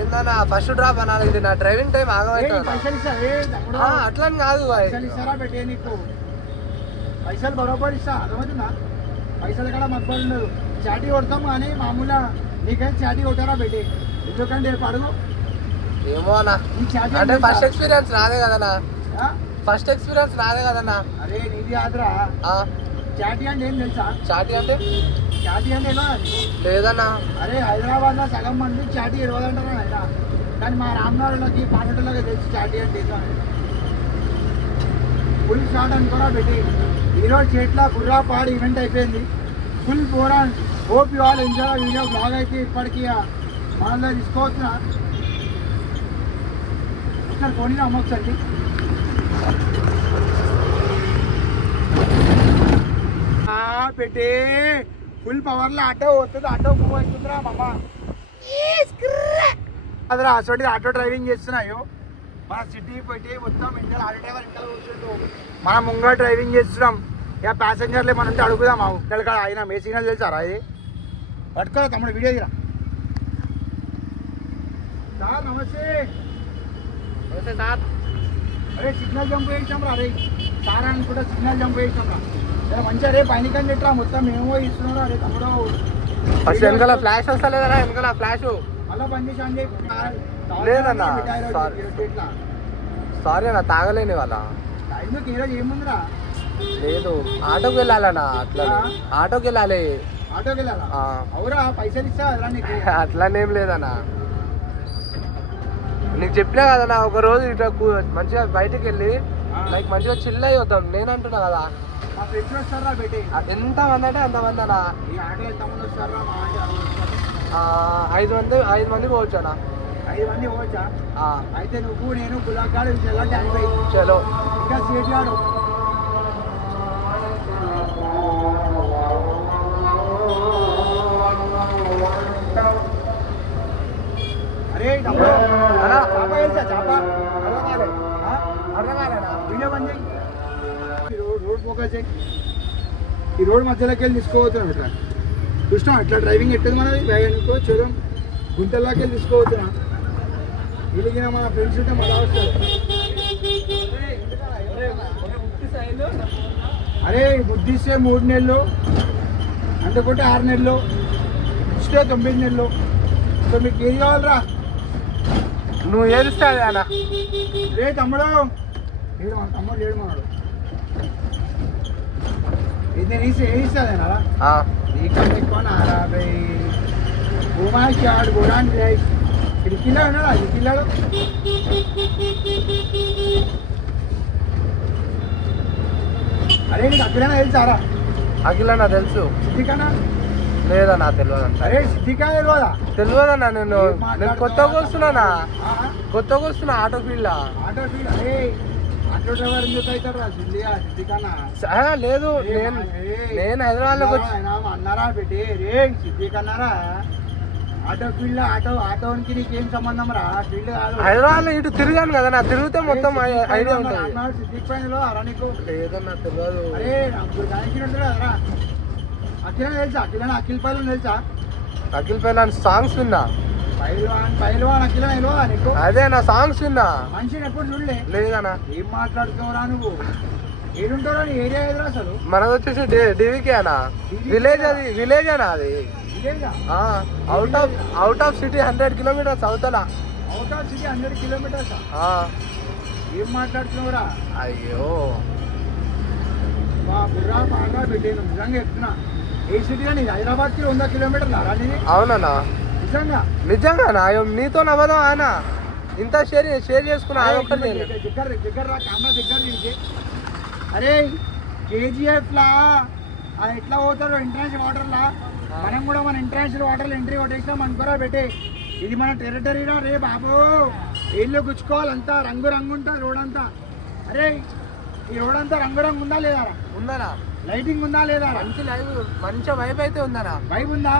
ఏందన్నా ఫస్ట్ డ్రాప్ అన్నా. ఇది నా డ్రైవింగ్ టైం ఆగమైతే అట్లా కాదు. ఇస్తారా పెట్టే నీకు పైసలు బరోబర్ ఇస్తా. అర్థమవుతుందా? పైసలు కూడా మగ్గులు ఉండదు. చాటీ కొడతాం కానీ మామూలుగా నీకైతే చాటీ కొట్టారా పెట్టి. ఎందుకంటే రేపు అడుగు ఏమో అన్న, అంటే ఫస్ట్ ఎక్స్పీరియన్స్ నాదే కదన్నా, ఫస్ట్ ఎక్స్పీరియన్స్ నాదే కదన్నా. అరే నీది కాదురా, చాటి అంటే ఏం తెలుసా? చాటి అంటే ఎలా లేదన్నా. అరే హైదరాబాద్ లో సగం మంది చాటి ఇరవదంటారా ఆయన, కానీ మా రామనాథులకి పాటలకి తెలిసి చాటి అంటే ఏదో ఫుల్ షాట్ అనుకోరా పెట్టి. ఈరోజు చేట్ల బుర్రా పాడు ఈవెంట్ అయిపోయింది, full Pooran. Hope you all enjoy video. Blog అయితే ఇప్పటికీ మనలో తీసుకోవచ్చునా ఒకసారి పోనీ అమ్మ ఒకసారి పెట్టి ఫుల్ పవర్లో ఆటో వస్తుంది, ఆటో మూవ్ అవుతుందిరా మమ్మ. అదరా అసలు ఆటో డ్రైవింగ్ చేస్తున్నాయో మన సిటీ పెట్టి మొత్తం ఇంటర్ ఆటో డ్రైవర్ ఇంటర్ కూర్చుంటూ మనం ముంగ డ్రైవింగ్ చేస్తున్నాం. ఇక ప్యాసింజర్లు ఏమన్నా ఉంటే అడుగుదాం. మా ఇక్కడ అయినా మే సిగ్నల్ తెలుసారా? ఇది పట్టుకోరా తమ్ముడు, వీడియో తీరా. సార్ నమస్తే. సార్ అరే సిగ్నల్ జంప్ చేసాం రా. అరే సార్ అని కూడా సిగ్నల్ జంప్ చేసాం రా. మంచిగా రే పైనకని చెట్రా మొత్తం మేము ఇస్తున్నాం. అరే తమ్ముడు వెనకాల ఫ్లాష్ వస్తలేదరా, వెనకాల ఫ్లాష్ మళ్ళీ బంద్ చేసి అని చెప్పి లేదన్నా. సారీ అన్న, తాగలేని వాళ్ళ. ఎందుకు ఈరోజు ఏముందిరా? లేదు ఆటోకి వెళ్ళాలన్నా. అట్లా ఆటోకి వెళ్ళాలి. ఆటోకి వెళ్ళాలా? అవురా పైసలు ఇస్తా అలా నీకు. అట్లానేం లేదన్నా, నీకు చెప్పినా కదన్నా ఒక రోజు ఇట్లా మంచిగా బయటకు వెళ్ళి లైక్ మంచిగా చిల్ అయ్యి వద్దాం. నేను అంటున్నా కదా, మా ఫ్రెండ్స్ వస్తారా బయట? ఎంత మంది అంటే అంతమంది అన్నా. ఈ ఆటో ఎంతమంది వస్తారా? మా 5 మంది పోవచ్చు అన్న. 5 మంది పోవచ్చా? అయితే నువ్వు నేను గులాబ్గాడు చల్లండి చలో. ఇంకా సీట్ గాడు అరే డబ్బు చేప తెలుసా? చేప అర్థం కాలేనా? వీడియో బంద్ చేయి. రోడ్ ఫోకస్ చేయి. ఈ రోడ్ మధ్యలోకి వెళ్ళి తీసుకోవచ్చున్నాం. ఇట్లా చూసినాం ఇట్లా డ్రైవింగ్ ఎట్టదు మనది. అనుకో చూడం గుంటల్లోకి వెళ్ళి తీసుకోవచ్చునా. ఇదిగిన మన ఫ్రెండ్స్ ఉంటే మళ్ళా వస్తారు. అరే బుద్ధిస్తే 3 నెలలు అంతకుంటే 6 నెలలు ఇస్తే 9 నెలలు. సో మీకు ఏది కావాలరా? నువ్వు ఏడుస్తా అన్న. రే తమ్ముడు లేడు, మన తమ్ముడు లేడు మనడు. ఇది నేను ఏమిస్తాదేనా నీకన్నా ఎక్కువ నారా బై భూమాకి ఆడు గోడానికి ఇది కిల్లాడు ఉన్నాడా? ఇది కిల్లాడు. అరే నీకు అఖిలనా తెలుసారా? అఖిలన్నా తెలుసు. సిద్ధికన్నా లేదన్నా తెలియదు. అరే సిద్ధికా తెలియదా? తెలియదన్నా. నేను కొత్తగా వస్తున్నా, ఆటో ఫీల్డ్. ఆటో ఫీల్డ్ అరే ఆటో డ్రైవర్ ఎందుకు అవుతాడు రా? సిద్ధికన్నా లేదు, నేను హైదరాబాద్ లో అన్నారా పెట్టి రే సిద్ధికన్నారా? ఆటో ఫీల్డ్ ఆటోకి నీకేం సంబంధం రా? ఫీల్డ్ కాదు. హైదరాబాద్ లో ఇటు తిరిగాను కదా, నా తిరిగితే మొత్తం ఐడియా ఉంటుంది. సిద్ధిక్ పైన అరా నీకు? లేదన్నా తెలియదు. అరే నాకు దానికి కదరా. అఖిల్ తెలుసా? అఖిల్ పైలవాన్ తెలుసా? అఖిల్ పైలవాన్ సాంగ్స్ విన్నా. పైలవాన్ అఖిల్ తెలియదా నీకు? అదే నా సాంగ్స్ విన్నా. మనిషిని ఎప్పుడు చూడలే. లేదన్నా. ఏం మాట్లాడుతున్నావురా నువ్వు? ఏడుంటారా? నీ ఏరియా ఏదిరా అసలు? మనది వచ్చేసి డివికే అన్నా. విలేజ్ అది, విలేజ్ అన్నా అది. అవుట్ ఆఫ్ సిటీ 100 కిలోమీటర్స్ అవుతా. Out of city 100 kilometres? ఏం మాట్లాడుతున్నావురా? అయ్యో బుర్రా బాగా పెట్టాను నిజంగా చెప్తున్నా. ఏ సిటీ అని హైదరాబాద్కి 100 కిలోమీటర్లు రాని? అవునన్నా నిజంగా నీతో నవ్వదా ఆయన ఇంత షేర్ చేసుకున్నా. దగ్గర రా కెమెరా దగ్గర నుంచి. అరే కేజీఎఫ్ లా ఎట్లా పోతాడు ఇంటర్నేషనల్ వాటర్ లా, మనం కూడా మన ఇంటర్నేషనల్ వాటర్లో ఎంట్రీ కొట్టేసినాం అనుకోరా పెట్టే. ఇది మన టెరిటరీరా రే బాబు. ఏళ్ళు గుచ్చుకోవాలంతా రంగు రంగు ఉంటుంది రోడ్ అంతా. అరే ఈ రోడ్ అంతా రంగు రంగు ఉందా లేదా? ఉందనా? లైటింగ్ ఉందా లేదా? మంచి వైబ్ అయితే ఉందనా? వైబ్ ఉందా?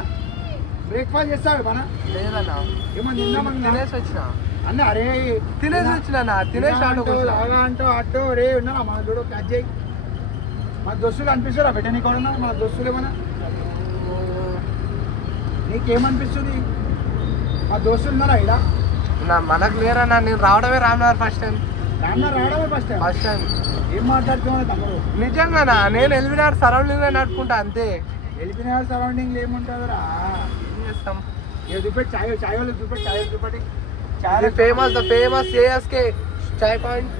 బ్రేక్ఫాస్ట్ చేస్తావు మన? లేదన్నా. ఏమన్నా తినేసి వచ్చిన అన్న. అరే తినేసి వచ్చినా, తినేసి లాగా అంటూ అట్టో రే ఉన్నారా? మన చూడు క్యాచ్ చేయి. మన దోస్తులు అనిపిస్తారా పెట్టే నీకు? మన దోస్తులు ఏమన్నా నీకేమనిపిస్తుంది? మా దోస్తులు ఉన్నారా ఇక్కడ? మనకు లేరన్నా. నేను రావడమే రామనగర్ ఫస్ట్ టైం. రావడమే ఫస్ట్ టైం. ఏం మాట్లాడుతున్నావు తమ్ముడు? నిజంగానా? నేను ఎల్బీనగర్ సరౌండింగ్ నడుపుకుంటా అంతే. ఎల్బీనగర్ సరౌండింగ్ ఏముంటుందిరా? ఏం చేస్తాం? చూపెట్టి చాయ్ వాళ్ళు చూపెట్టి famous the famous ASK chai point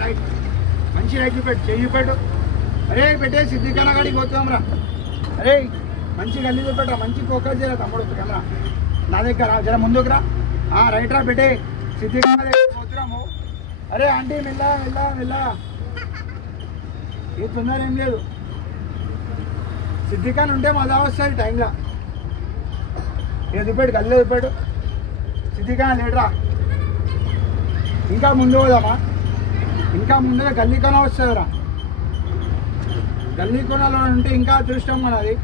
right మంచి రైట్ చూపెట్టు చెయ్యి చూపెట్టు అరే పెట్టే సిద్ధిఖానా కాడికి పోతున్నాం రా అరే మంచి గల్లీ చూపెట్టరా మంచి ఫోకస్ చేయరా తమ్ముడు కెమెరా నా దగ్గర జర ముందుకు రా రైట్ రా పెట్టే సిద్ధిఖానా దగ్గర పోతున్నాము అరే ఆంటీ మెల్ల ఏ తొందర ఏం లేదు సిద్ధిఖాన్ ఉంటే మజా వస్తుంది టైంలో చూపెట్టు గల్లీ చూపెట్టు సిద్ధిఖానా లేడరా ఇంకా ముందు పోదామా ఇంకా ముందుగా గల్లీ కొన వస్తుందిరా గల్లీ కొనలో ఉంటే ఇంకా అదృష్టం మనది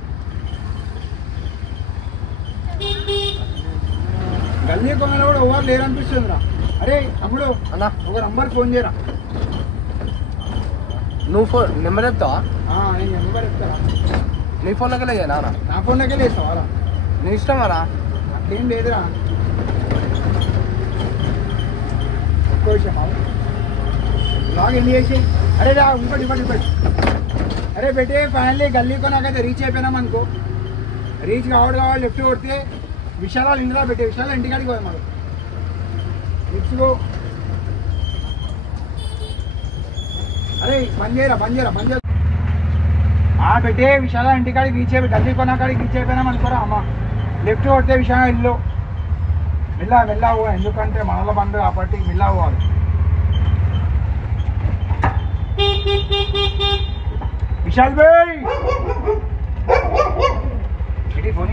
గల్లీ కొనలో కూడా ఎవరు లేరనిపిస్తుంది రా అరే అప్పుడు ఒక నంబర్ ఫోన్ చేయరా నువ్వు నెంబర్ చెప్తావా నేను నెంబర్ చెప్తారా నీ ఫోన్లోకి లేనా నా ఫోన్లోకే లేస్తావా నీ ఇష్టమారా అట్లేం లేదురా ఒక్కో విషయం లాగ్ ఎండ్ చేసి అరే రా ఇంకోటి అరే పెట్టే ఫైనల్లీ గల్లీ కొనాకైతే రీచ్ అయిపోయినాం అనుకో రీచ్ కావాలి లెఫ్ట్ కొడితే విశాలాలు ఇంట్లో పెట్టే విశాల ఇంటికాడికి పోయి మనం లెఫ్ట్ గో అరే బంద్ చేయరా పెట్టే విశాల ఇంటికాడికి రీచ్ అయిపోయి గల్లీ కొనాకాడికి రీచ్ అయిపోయినాం అనుకోరా అమ్మ లెఫ్ట్ కొడితే విశాల ఇల్లు మెల్ల పోవాలి ఎందుకంటే మనల బండి కాబట్టి మెల్ల పోవాలి విశాల్ భాయ్ ఇటీ ఫోన్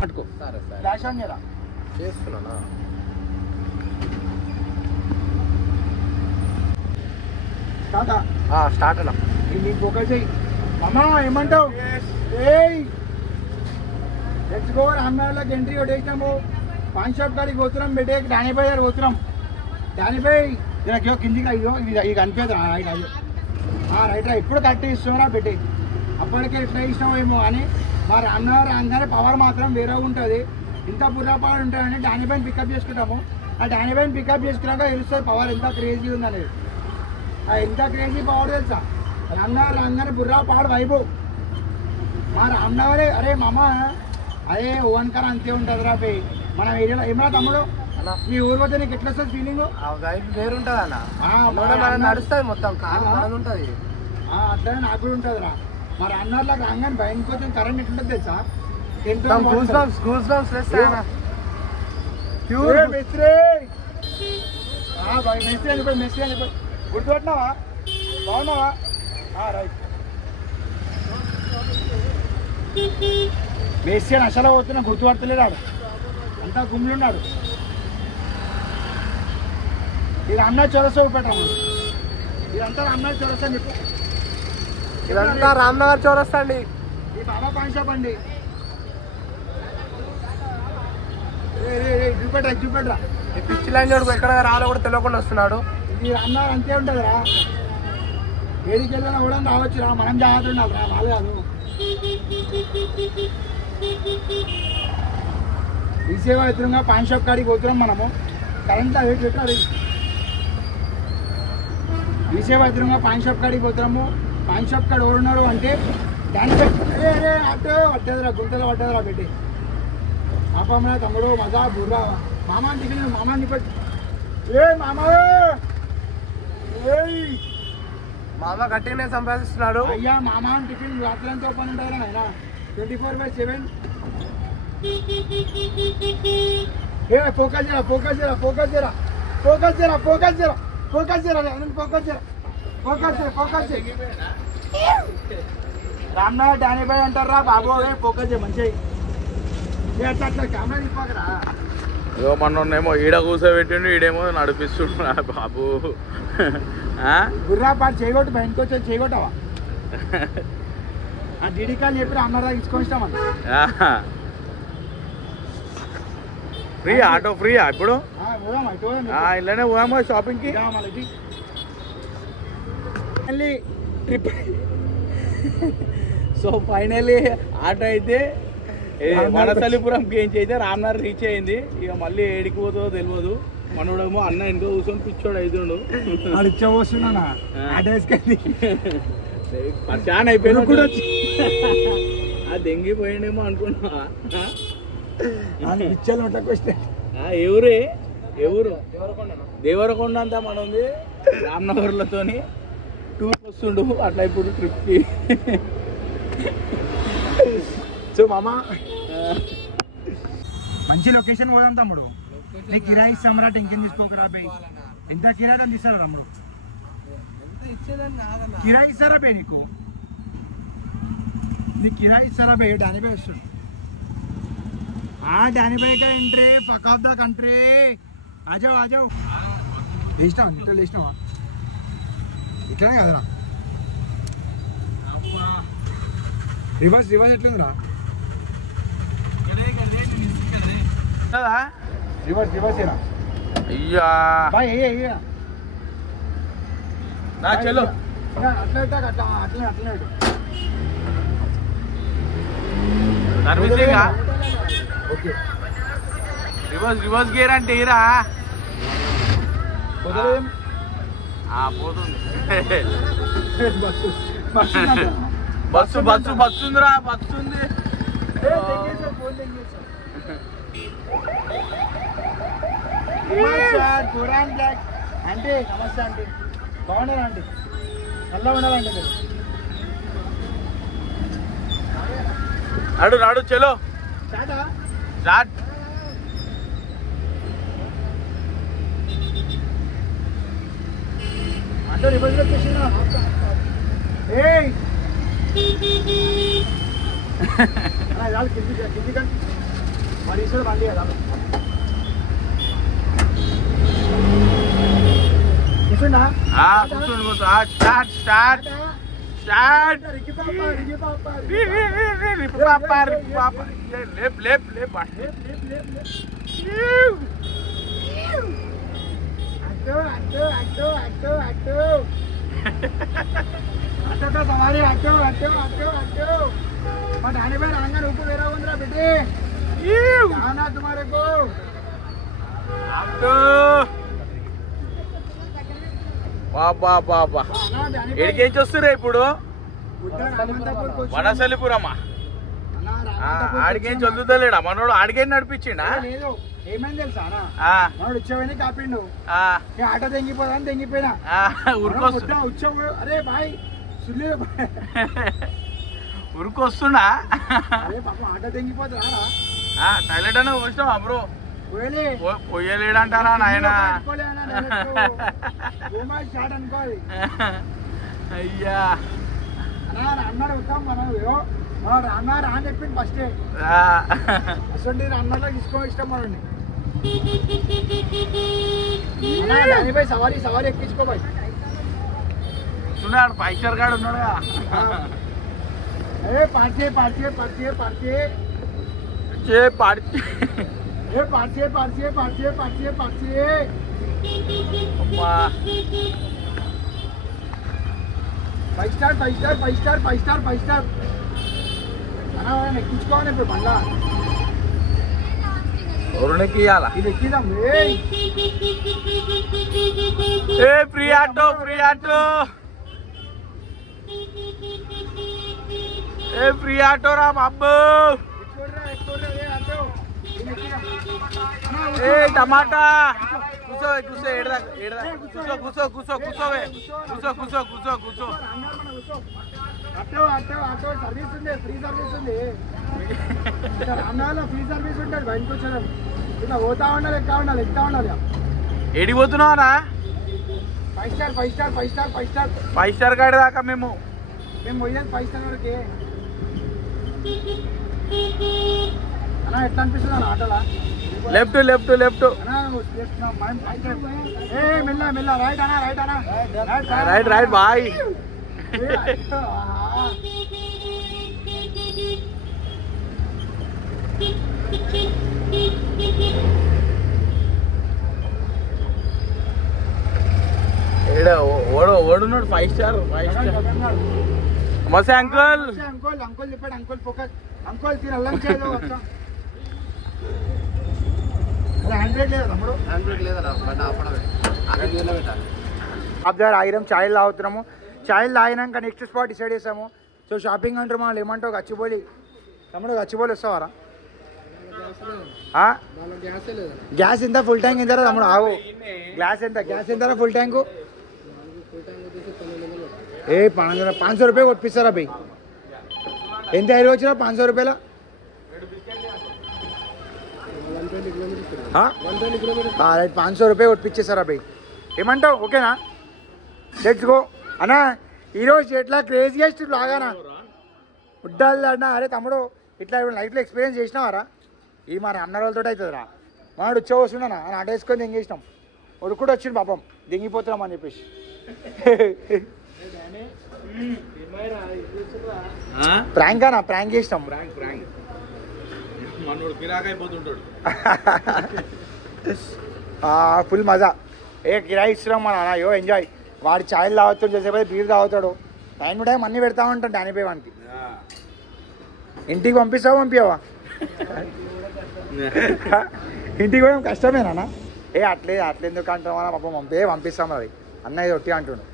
పట్టుకో సరే ఫ్లాష్ ఆన్ చేయరా చేస్తున్నానా స్టార్ట్ అన్నా నీకు ఫోకస్ చెయ్యి అమ్మా ఏమంటావు లెట్స్ గో రామ్నగర్లోకి ఎంట్రీ కొట్టేసినాము పాన్ షాప్ కాడికి పోతున్నాం బెటే డానిబాయ్ గారు పోతున్నాం డానిబాయ్ ఇలా కిందికి అయ్యో ఇది కనిపేది అయ్యో రైట్ ఇప్పుడు కరెక్ట్ ఇస్తున్నారా పెట్టి అప్పటికే ఎట్లా ఇచ్చినామో ఏమో అని మా రామ్నగర్ రాగానే పవర్ మాత్రం వేరే ఉంటుంది ఇంత బుర్రాపాడు ఉంటుందని డానిబాయిని పికప్ చేసుకుంటాము ఆ డానిబాయిని పికప్ చేసుకున్నాక తెలుస్తుంది పవర్ ఎంత క్రేజీ ఉందనేది ఎంత క్రేజీ పవర్ తెలుసా రామ్నగర్ రాగానే బుర్రాపాడు వైబు మా రామ్నగరే అరే మామ అదే ఓవన్కర్ అంతే ఉంటుంది రా పే మన ఏరియాలో ఏమన్నా తమ్ముడు మీ ఊరు పోతే నీకు ఎట్లా వస్తుంది ఫీలింగ్ వేరుంటది అన్న నడుస్తుంది మొత్తం ఉంటుంది అట్లనే నాకు కూడా ఉంటుంది రా మరి అన్నర్లా రాగానే బయటకు కొంచెం కరెంట్ ఎట్లుంటుంది తెలుసా మెస్సీ అని గుర్తుపట్టినావా బాగున్నావా రైట్ మెస్సీ అని అసలు పోతున్నా గుర్తుపడతలేడు అంతా గుమ్ములున్నాడు ఇది రామ్నగర్ చౌరస్తా పెట్టాము ఇదంతా రామ్నగర్ చౌరస్తా అని చెప్పు ఇదంతా రామ్నగర్ చౌరస్తా అండి ఈ బాబా పాన్ షాప్ అండి చూపెట్టరా పిచ్చి లైన్ చూడు ఎక్కడ రాలో కూడా తెలియకుండా వస్తున్నాడు ఇది రామ్నగర్ అంతే ఉంటుంది రా ఏడికి వెళ్ళినా కూడా రావచ్చు రా మనం జాగ్రత్త ఉండాలి రా వాళ్ళు కాదు ఈ సేవ ఎదురుగా పాన్ షాప్ కాడికి పోతున్నాం మనము కరెంట్ వెయిట్ పెట్టాలి ఈ సేవ ఎదురుగా పాన్ షాప్ కాడికి పోతున్నాము పాన్ షాప్ కాడ ఎవరున్నారు అంటే దాని అటు పట్టేదిరా గుంతలో పట్టేదిరా పెట్టి పాపమ్మ తమ్ముడు మజా బుర్రా మామా టిఫిన్ మామాని పెట్టి మామ గట్టిగానే సంపాదిస్తున్నాడు అయ్యా మామా టిఫిన్ రాత్రంతా ఓపెన్ ఉంటారా ఆయన 24/7 ఫోకస్ రామ్నగర్ డానిబాయ్ అంటారా బాబు ఫోకస్ మంచిగా కెమెరా తీసుకోకరా ఏదో మొన్నేమో ఈడ కూర్చోబెట్టిండు ఈడేమో నడిపిస్తుండ్రా బాబు గుర్రా పాటు చేయగొట్టు బయటకు వచ్చి చేయగొట్టావా ఆ డీడీ కాల్ చెప్పి రామ్నగర్ తీసుకొని ఇస్తామని ఫ్రీ ఆటో ఫ్రీయా ఇప్పుడు ఇలానే పోయామా షాపింగ్ కి ట్రిప్ సో ఫైనల్లీ ఆటో అయితే వనసలిపురంకి ఏం అయితే రామ్నగర్ రీచ్ అయింది ఇక మళ్ళీ ఏడికి పోతుందో తెలియదు మనోడేమో అన్న ఇంకో కూర్చొని పిచ్చోడు అవుతుండు ఇచ్చబోస్తున్నా చాలా అయిపోయింది దెంగిపోయిండేమో అనుకున్నా. పిచ్చలు ఉంటా ఎవరే ఎవరు దేవరకొండ అంతా మన ఉంది రామ్నగర్లతోని టూర్ వస్తుండు అట్లా ఇప్పుడు ట్రిప్ కి. సో మామ మంచి లొకేషన్ పోదాం తమ్ముడు. నీకు కిరాయి ఇస్తాం రా, టెన్షన్ తీసుకోకరా బే. ఎంత కిరాయి అని ఇస్తారా తమ్ముడు? కిరాయి ఇస్తారా బే? నీకు కిరాయి ఇస్తారా బే? డానీ బై వస్తుంది. డానీ బై का entry fuck off the country. आ जाओ లేచినావా? ఇట్లా లేచినావా? ఇట్లానే కదరా. రివర్స్ ఎట్లుందిరా? రివర్స్ ఏనా? అయ్యా నా చలో అట్లనే సర్వీసింగ్ ఓకే. రివర్స్ గేర్ అంటే ఇరా పోతుంది. బస్సు ఉందిరా, బస్సు ఉంది. అంటే నమస్తే అండి, బాగున్నారా అండి? నల్ల ఉండాలండి మీరు. నాడు చలో స్టార్ట్. అంటే రివర్స్ వచ్చేసిన కింది కానీ మరి ఈసారి బండి కదా కూర్చుండా? కూర్చోండి. Start start start. లేప్ సవారీ అటు మా డానీ భాయ్ రాగానే ఉప్పు వేరే ఉందిరా బిడ్డి. తుమారకు బాబా ఎడికేంచి వస్తురా ఇప్పుడు? వనసలిపురమ్మా. ఆడికేం చదువుతలేడా మనోడు? ఆడికేం నడిపించిండా? ఏమైంది తెలుసా మనోడు ఉచ్చవని కాపిండు. ఆటో తెంగిపోదని తెంగిపోయినా ఉచ్చవు. అరే బాయ్ ఉరికొస్తున్నా. ఆటో తెంగిపోతా టైలెట్ అనే వచ్చినావా బ్రో? పొయ్యలేడంటారా నాయన? అనుకోవాలి అయ్యా అన్నాడు వస్తాం మనం అన్నారు అని చెప్పింది ఫస్టే. అసలు అన్నలో తీసుకో ఇష్టం మనల్ని. సవారీ ఎక్కించుకో బాయ్. చూడాడు 5 స్టార్ గాడు ఉన్నాడు. ఫైవ్ స్టార్ ఎక్కించుకోవాలి ఇప్పుడు బండ్లా. ఎవరికి ఇది ఎక్కిదాం. ఫ్రీ ఆటో ఫ్రీ ఆటో రా బాబు. టమాటా కూర్చో. ఆటో సర్వీస్ ఉంది, ఫ్రీ సర్వీస్ ఉంది. రామ్నగర్లో ఫ్రీ సర్వీస్ ఉంటుంది. బయటకు వచ్చేదాం ఇట్లా పోతా ఉండాలి, ఎక్కుతా ఉండాలి. ఏడికి పోతున్నావా? 5 స్టార్ గాడి దాకా మేము పోయేది 5 స్టార్ వరకే. అన్నా ఎట్లా అనిపిస్తుంది అన్న ఆటోలా? లెఫ్ట్ మెల్ల రైట్ బాయ్. ఓడున్నాడు 5 స్టార్. నమస్తే అంకుల్. అంకుల్ చెప్పాడు. Uncle focus. అంకుల్ తీరు అల్లం చేయదు. హ్యాండ్బ్రేక్ లేదా తమ్ముడు? ఆగిరాం, ఛాయలు తాగుతున్నాము. ఛాయలు తాగినాక నెక్స్ట్ స్పాట్ డిసైడ్ చేసాము. సో షాపింగ్ అంటారు మనం ఏమంటావు? గచ్చిపోలి తమ్ముడు గచ్చిపోలు వస్తావారా? గ్యాస్ ఎంత ఫుల్ ట్యాంక్ ఎంత తమ్ముడు? ఆవు గ్యాస్ ఎంత ఫుల్ ట్యాంకు? ఏ 500 రూపాయలు కొట్టిస్తారా భయ్? ఎంత ఐదు వచ్చినా 500 రూపాయల 500 రూపాయలు కొట్టించేస్తారా భయ్? ఏమంటావు? ఓకేనా? లెట్స్ గో అన్నా. ఈరోజు ఎట్లా క్రేజియెస్ట్ లాగానా ఉడ్డాలి అన్నా? అరే తమ్ముడు ఇట్లా లైఫ్లో ఎక్స్పీరియన్స్ చేసినావారా? ఈ మరి అన్న వాళ్ళతో అవుతుందిరా. మనడు వచ్చే వస్తుండనా అని అటేసుకొని దింగేసినాం. ఉడుకుడు వచ్చింది పాపం, దింగిపోతున్నాం అని చెప్పేసి. ప్రాంక్ అన్నా, ప్రాంక్ చేసినాం. ఫుల్ మజా. ఏ కిరాయి ఇస్తున్నాం మన అన్న. అయ్యో ఎంజాయ్. వాడు ఛాయలు తాగుతాడు, చేసేపోతే బీర్ తాగుతాడు. టైం టు టైం అన్నీ పెడతా ఉంటాడు డానిపోయి వానికి. ఇంటికి పంపిస్తావా పంపించావా? ఇంటికి కూడా కష్టమేనా? ఏ అట్లెందుకు అంటామా పాపం? పంపిస్తాం అది అన్న. ఇది ఒట్టి అంటుండు.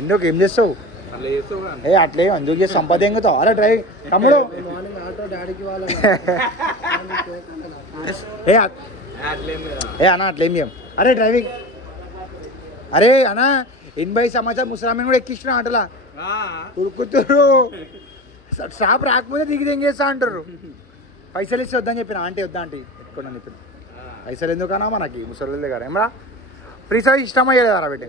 ఎందుకు ఏం చేస్తావు? ఏ అట్లే ఎందుకు చేసి సంపద ఎంగుతావు? అరే డ్రైవింగ్ తమ్ముడు ఏ అన్న అట్లేం చేయం. అరే డ్రైవింగ్ అరే అన్న 80 సంవత్సరాలు ముసలామని కూడా ఎక్కించిన ఆటలా ఉరుకుతురు. స్టాప్ రాకపోతే దిగి దింగేస్తా అంటారు. పైసలు ఇస్తే వద్దని చెప్పిన. ఆంటీ వద్దా ఆంటీ పెట్టుకోండి చెప్పిన. పైసలు ఎందుకన్నా మనకి ముసలి గారు ఏమరా ఫ్రీ సర్వీస్ ఇష్టం అయ్యేదారా పెట్టి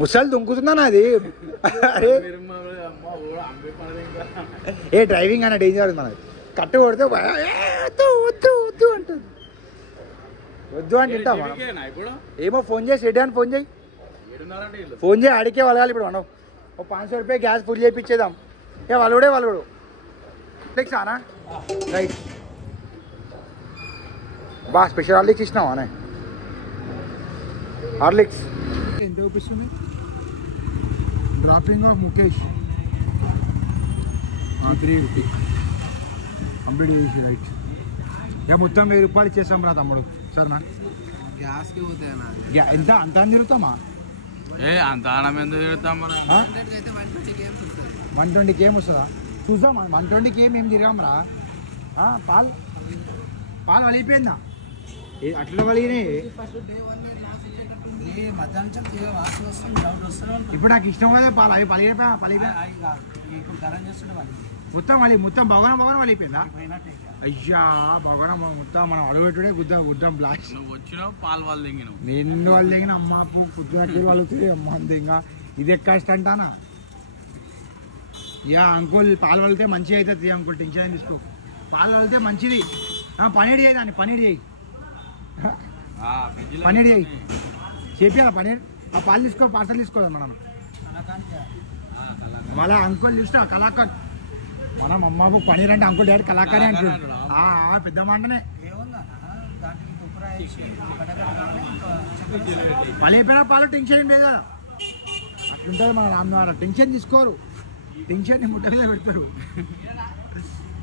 ముసలి దుంకుతుందా అది? అరే ఏ డ్రైవింగ్ అన్న డేంజర్ మనది. కట్టు కొడితే వద్దు వద్దు వద్దు అంటుంది. వద్దు అంటే వింటామా? ఏమో ఫోన్ చేసి రెడీ అని ఫోన్ చేయి. ఫోన్ చేయి అడిగే వాళ్ళగాలి. ఇప్పుడు మనం 500 రూపాయలు గ్యాస్ ఫుల్ చేయించేద్దాం. ఏ వాళ్ళు సానా రైట్ బాగా స్పెషల్ హార్లిక్స్ ఇచ్చినావా అనే? హార్లిక్స్ ఎంత చూపిస్తుంది? డ్రాపింగ్ ఆఫ్ ముఖేష్ 350 కంప్లీట్ చేసి రైట్. ఇక మొత్తం 1000 రూపాయలు ఇచ్చేస్తాం రా తమ్ముడు. సరేనా? గ్యాస్కి పోతాయన్నా ఎంత అంత అని తిరుగుతామా? అంత ఆనం ఎందుకు తిరుగుతాం? 120 కేమ్ వస్తుందా? చూద్దాం. 120 కేమ్ ఏం తిరిగాం రా. పాలు వలిగిపోయిందా? అట్లా వలిగినాయి. ఇప్పుడు నాకు ఇష్టమైన పాలు అవి పలిగిపోయా మొత్తం భవనం వలిగిపోయిందా? అయ్యా భవనం మొత్తం మనం అడగబెట్టుడే గుద్దాం బ్లాక్. పాలు వాళ్ళు దిగిన నిన్ను వాళ్ళు దిగిన అమ్మకు కుద్దు వాళ్ళుతుంది అమ్మ అంతే. ఇంకా ఇది ఎక్కడ అంటానా? యా అంకుల్ పాలు వలితే మంచిగా అవుతుంది అంకుల్. టెన్షన్ తీసుకో. పాలు వలితే మంచిది. పన్నీర్ చేయి దాన్ని. పన్నీర్ చేయి చేపియాలా పన్నీర్? ఆ పాలు తీసుకో. పార్సల్ తీసుకోదాం మనం. మళ్ళా అంకుల్ చూసిన కళాకారు. మనం అమ్మకు పన్నీర్ అంటే అంకుల్ డాడీ కళాకారి అంటున్నాడు. పెద్ద మాటనే పలిపోయినా పాలు టెన్షన్ ఏం లేదా? అట్లుంటుంది మన రామ్నగర్. టెన్షన్ తీసుకోరు. టెన్షన్ ముట్ట మీద పెడతారు.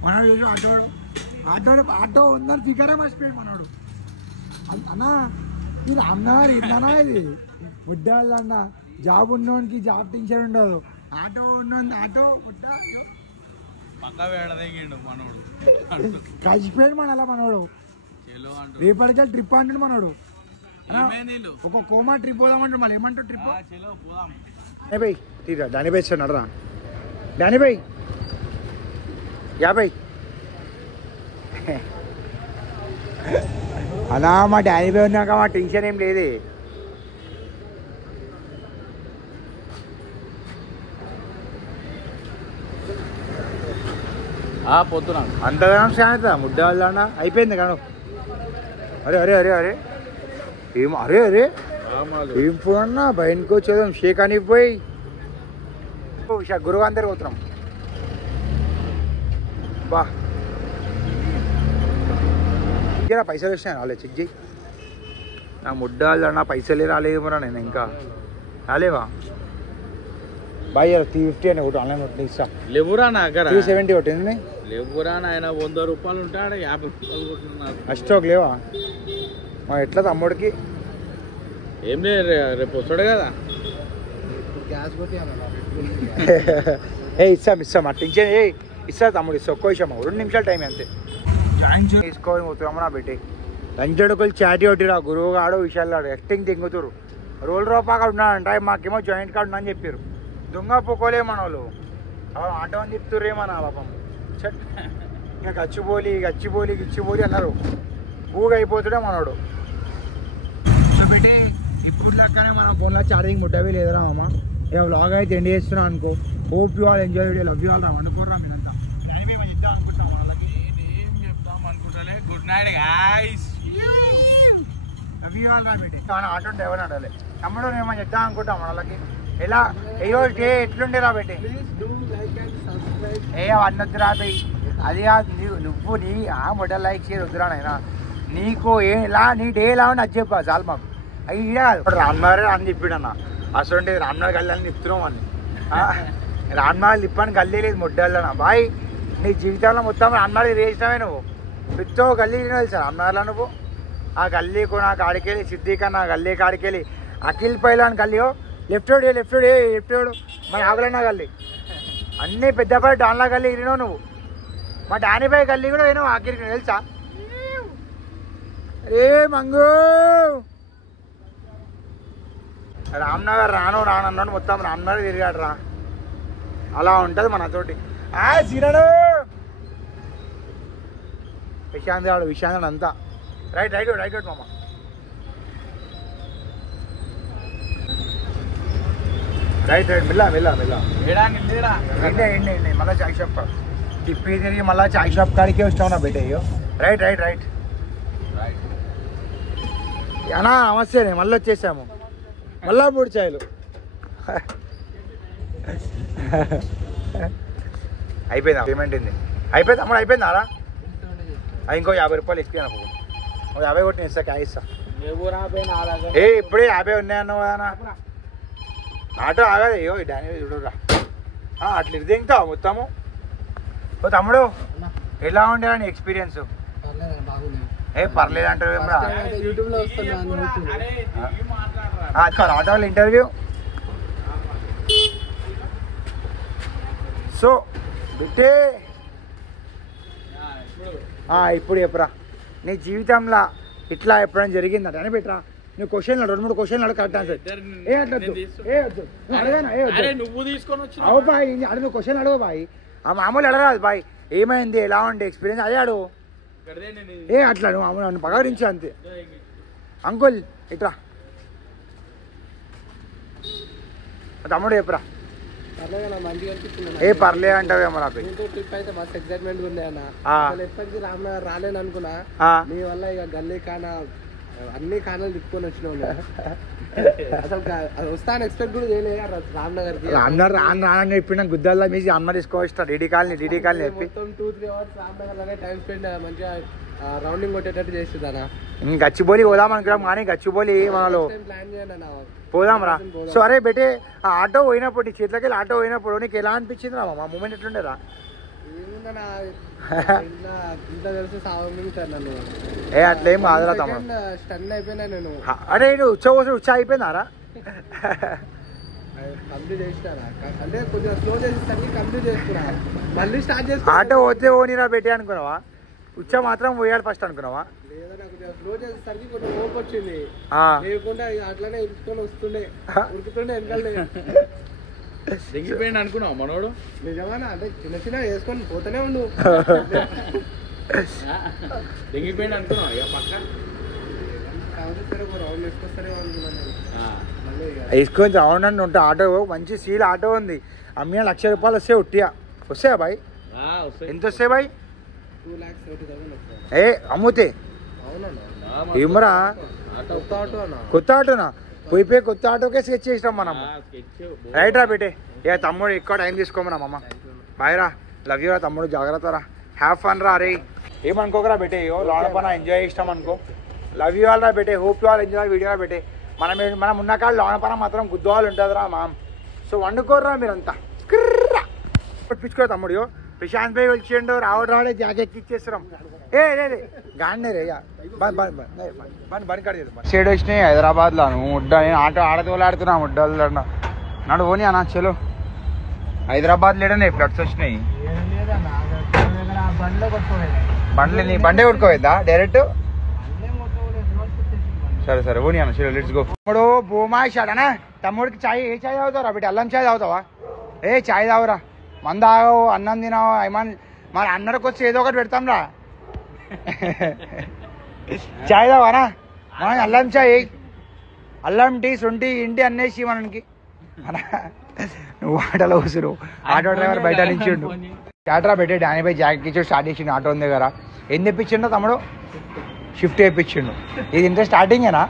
మనోడు ఆటో ఉందని ఫిగరే మర్చిపోయాడు మనోడు. అన్నా ఈ రామ్నగర్ ఏంటన్నా ఇది? ముడ్డాళ్ళు అన్న జాబ్ ఉన్నోనికి జాబ్ టెన్షన్ ఉండదు. ఆటో ఉన్నోని ఆటో కలిసిపోయాడు మన అలా మనోడు. రేపటికి ట్రిప్ అంటాడు మనోడు. ఒక కోమా ట్రిప్ పోదామంటాడు. మళ్ళీ ఏమంటాడు ట్రిప్? भाई ठीक है डानी भाई से नड़ रहा डानी भाई या भाई అలా మా డాడీ బాయ్ ఉన్నాక మా టెన్షన్ ఏం లేదే. పొద్దున అంతగా శాంత ముడ్డ వాళ్ళ అయిపోయింది కాను. అరే అరే అరే అరే ఏం అరే అరే ఏం ఫోన్ అన్నా బయటకు వచ్చేదాం షేక్ అని పోయి గురువు అందరికి పోతున్నాం. బా ఇంకేనా పైసలు వచ్చినాయి రాలే చెక్ చేయి. నా ముడ్డ వాళ్ళు అన్న పైసలే రాలేదేమోరా. నేను ఇంకా రాలేవా బాయ్ 350 అని ఒకటి ఆన్లైన్ ఒకటి ఇస్తా. లేవురా నా దగ్గర 370 ఒకటి లేవురా నాయన. 100 రూపాయలు ఉంటాడు 50 రూపాయలు అస్టాక్ లేవా? మా ఎట్లా తమ్ముడికి ఏం లేదు రేపు వస్తాడు కదా. గ్యాస్ కొట్టి ఇస్తాం అట్టించే ఇస్తా తమ్ముడు ఇస్తా ఒక్కో విషయం 2 నిమిషాలు టైం అంతే తీసుకోని పోతున్నాము నా పెట్టి లంచడుకులు చాటి కొట్టిరా గురువు గాడు విషయాలు యాక్టింగ్ తింగుతురు రోల్ రూపాగా ఉన్నాడంట మాకేమో జాయింట్ కార్డు ఉన్నా అని చెప్పారు దొంగ పొక్కోలే మన వాళ్ళు ఆటో అని చెప్తుర్రేమన్నా పాపం చెట్ ఇంకా గచ్చిపోలి అన్నారు ఊగా అయిపోతుండే మనోడు ఇప్పుడు దాకానే మన ఫోన్లో ఛార్జింగ్ ముట్టవి లేదురా మామ ఇక వ్లాగ్ అయితే ఎండ్ చేస్తున్నా అనుకో hope you all enjoy video love you all రా అనుకోర్రా మీరంతా good night guys love you all రా బిడ్డ ఆటో డ్రైవర్ అడాలి తమ్ముడు ఏమని చెప్తా అనుకుంటాం వాళ్ళకి ఎలా అయ్యో డే ఎట్లుండేరా పెట్టి ఏ అన్నొద్దురా పోయి అది కాదు నువ్వు నీ మొదలు లైక్ చేయరు వద్దురా నాయనా నీకు ఎలా నీ డే ఎలా ఉండి అది చెప్పా చాలు మాకు అవి ఈడ కాదు రామ్నగర్ అని చెప్పాడు అన్న అసలు రామ్నగర్ గల్లీ అని తిప్పుతున్నాం అని రామ్నగర్ తిప్పని గల్లీ లేదు మొడ్డల్లో బాయ్ నీ జీవితంలో మొత్తం రామ్నగర్ వేసినావే నువ్వు ప్రతి గల్లీ తెలుసా రామ్నగర్లో నువ్వు ఆ గల్లీ కూడా కాడికెళ్ళి సిద్దిక్ అన్న గల్లీ కాడికెళ్ళి అఖిల్ పైలాన్ గల్లీయో లెఫ్ట్ రోడ్ మన ఆగులన్న గల్లీ అన్నీ పెద్దపల్లి డాన్లా గల్లీ ఇరినావు నువ్వు మా డానిబాయ్ గల్లీ కూడా పోయినావు ఆఖరికి తెలుసా రే మంగు రామ్నగర్ రానన్నాడు మొత్తం రామ్నగర్ తిరిగాడు రా అలా ఉంటుంది మనతోటి సీరడు విశాంత్ అంతా రైట్ మామ రైట్ మెల్ల మళ్ళీ చాయ్ షాప్ తిప్పి తిరిగి మళ్ళీ చాయ్ షాప్ కాడికే వస్తావు నా బిడ్డ అయ్యో రైట్ అన్నా నమస్తే మళ్ళీ వచ్చేసాము మళ్ళా 3 చాయలు అయిపోయిందా పేమెంట్ ఏంది అయిపోయింది అమ్మ అయిపోయిందారా ఇంకో 50 రూపాయలు ఇస్తా 50 కొట్టి ఇస్తా క్యాష్ ఇస్తా ఇప్పుడే 50 ఉన్నాయన్నావు కదా ఆటో ఆగదు అయ్యో డాని చూడరా అట్లా ఇది దింగుతావు మొత్తము ఓ తమ్ముడు ఎలా ఉండేదా నీ ఎక్స్పీరియన్స్ పర్లేదు అంటారు ఏమరా ఆటోలో ఇంటర్వ్యూ సో బిట్టే ఇప్పుడు చెప్పరా నీ జీవితంలో ఇట్లా ఎప్పుడైనా జరిగిందట అని పెట్టరా నువ్వు క్వశ్చన్లు 2-3 క్వశ్చన్లు అడుగు కరెక్ట్ ఆన్సర్ అవు బాయ్ అడు నువ్వు క్వశ్చన్ అడుగు బాయ్ ఆ మామూలు అడగరాదు బాయ్ ఏమైంది ఎలా ఉండే ఎక్స్పీరియన్స్ అదే అడుగు అట్లా నువ్వు నన్ను పగడించు అంతే అంకుల్ ఇట్లా తమ్ముడు చెప్పరా పర్లే అంటావేమో నా ట్రిప్ అయితే మస్తు ఎక్సైట్మెంట్ ఉండే అన్న ఎప్పటికీ రామ్నగర్ రాలేను అనుకున్నా నీ వల్ల ఇక గల్లీ కానా అన్ని కానాలు తిప్పుకొని వచ్చినావు అసలు వస్తాను ఎక్స్పెక్ట్ కూడా చేయలేదు రామ్నగర్ రాని చెప్పిన గుద్దాల్లో మీసి అమ్మ తీసుకోవచ్చు డీడీ కాలనీ చెప్పి 2-3 అవర్స్ రామ్నగర్లోనే టైం స్పెండ్ మంచిగా రౌండింగ్ కొట్టేటట్టు చేస్తుందా గచ్చిబౌలి పోదాం అనుకున్నాం కానీ గచ్చిబౌలి మనలో ప్లాన్ చేయండి అన్న పోదాం రా సో అరే బెటే ఆటో పోయినప్పుడు చేతిలోకి ఆటో పోయినప్పుడు నీకు ఎలా అనిపించింది రా మా మూమెంట్ ఎట్లుండేరా అట్లేం కాదురా తమ్ముడు స్టన్ అయిపోయినా నేను అరే ఉచ్చ అయిపోయినారా కంప్లీట్ చేసినారా అంటే కొంచెం స్లో చేసేసరికి కంప్లీట్ చేసుకున్నా మళ్ళీ స్టార్ట్ చేసి ఆటో పోతే ఓనిరా పెట్టి అనుకున్నావా ఉచ్చ మాత్రం పోయాడు ఫస్ట్ అనుకున్నావా లేదా కొంచెం స్లో చేసేసరికి కొంచెం ఓపు వచ్చింది లేకుండా అట్లానే వస్తుండే ఉరుకుతుండే వెనకాలే దిగిపోయింది అనుకున్నావు మనోడు నిజమానా అంటే చిన్న వేసుకొని పోతూనే ఉండు దిగిపోయింది అనుకున్నావు ఇక పక్క రౌండ్ వేసుకొస్తారేమో అనుకున్నాను వేసుకొని రౌండ్ అని ఉంటే ఆటో మంచి సీల్ ఆటో ఉంది అమ్మిన 1,00,000 రూపాయలు వస్తాయి ఉట్టియా వస్తాయా బాయ్ ఎంత వస్తాయి బాయ్ 2,30,000 అమ్ముతే ఏమరా కొత్త ఆటోనా పోయిపోయి కొత్త ఆటోకే స్కెచ్ చేసినాం మనం రైట్ రా బేటే ఏ తమ్ముడు ఎక్కువ టైం తీసుకోమన్నా అమ్మ బాయ్ రా లవ్ యూ రా తమ్ముడు జాగ్రత్త రా హ్యావ్ ఫన్ రా అరే ఏమనుకోకరా బేటే లోన పన ఎంజాయ్ చేసినాం అనుకో లవ్ యూ ఆల్ రా బేటే hope you all enjoy video రా బేటే మనం ఉన్న కాళ్ళు లోన పన మాత్రం గుద్దువాళ్ళు ఉంటుంది రా మామ్ సో వండుకోర్రా మీరంతా పిచ్చుకో తమ్ముడు ప్రశాంత్ భాయ్ వచ్చిండు రావడే జాకెట్ ఇచ్చేస్తున్నాం గాడినే రే బండి కట్ చేద్దాం షేడ్ వచ్చినాయి హైదరాబాద్లో ముడ్డ నేను ఆటో ఆడతోలాడుతున్నా ముడ్డలు నాడు పోనీ అన్న చలో హైదరాబాద్ లేడనే ఫ్లడ్స్ వచ్చినాయి బండ్లు బండే కొట్టుకోవద్దా డైరెక్ట్ సరే సరే ఓని అన్న చలో లెట్స్ గో తమ్ముడు భూమాయిషాడనా తమ్ముడికి చాయ్ ఏ చాయ్ తాగుతావురా బిడ్డ అల్లం చాయ్ తాగుతావా ఏ చాయ్ తాగురా మంద తాగవు అన్నం తినావు మన అన్నరికి వచ్చి ఏదో ఒకటి పెడతాం రా చాయ్ తావానా మన అల్లం చాయ్ అల్లం టీ సొంటి ఇంటి అన్నేసి మనకి నువ్వు ఆటోలో కూర్చురు ఆటో డ్రైవర్ బయట నుంచి ఉండు టాటా పెట్టి డానీపై జాకెట్ ఇచ్చి స్టార్ట్ చేసిండు ఆటో ఉంది దగ్గర ఏం తెప్పించిండో తమ్ముడు షిఫ్ట్ వేయించిండు ఇది ఇంత స్టార్టింగేనా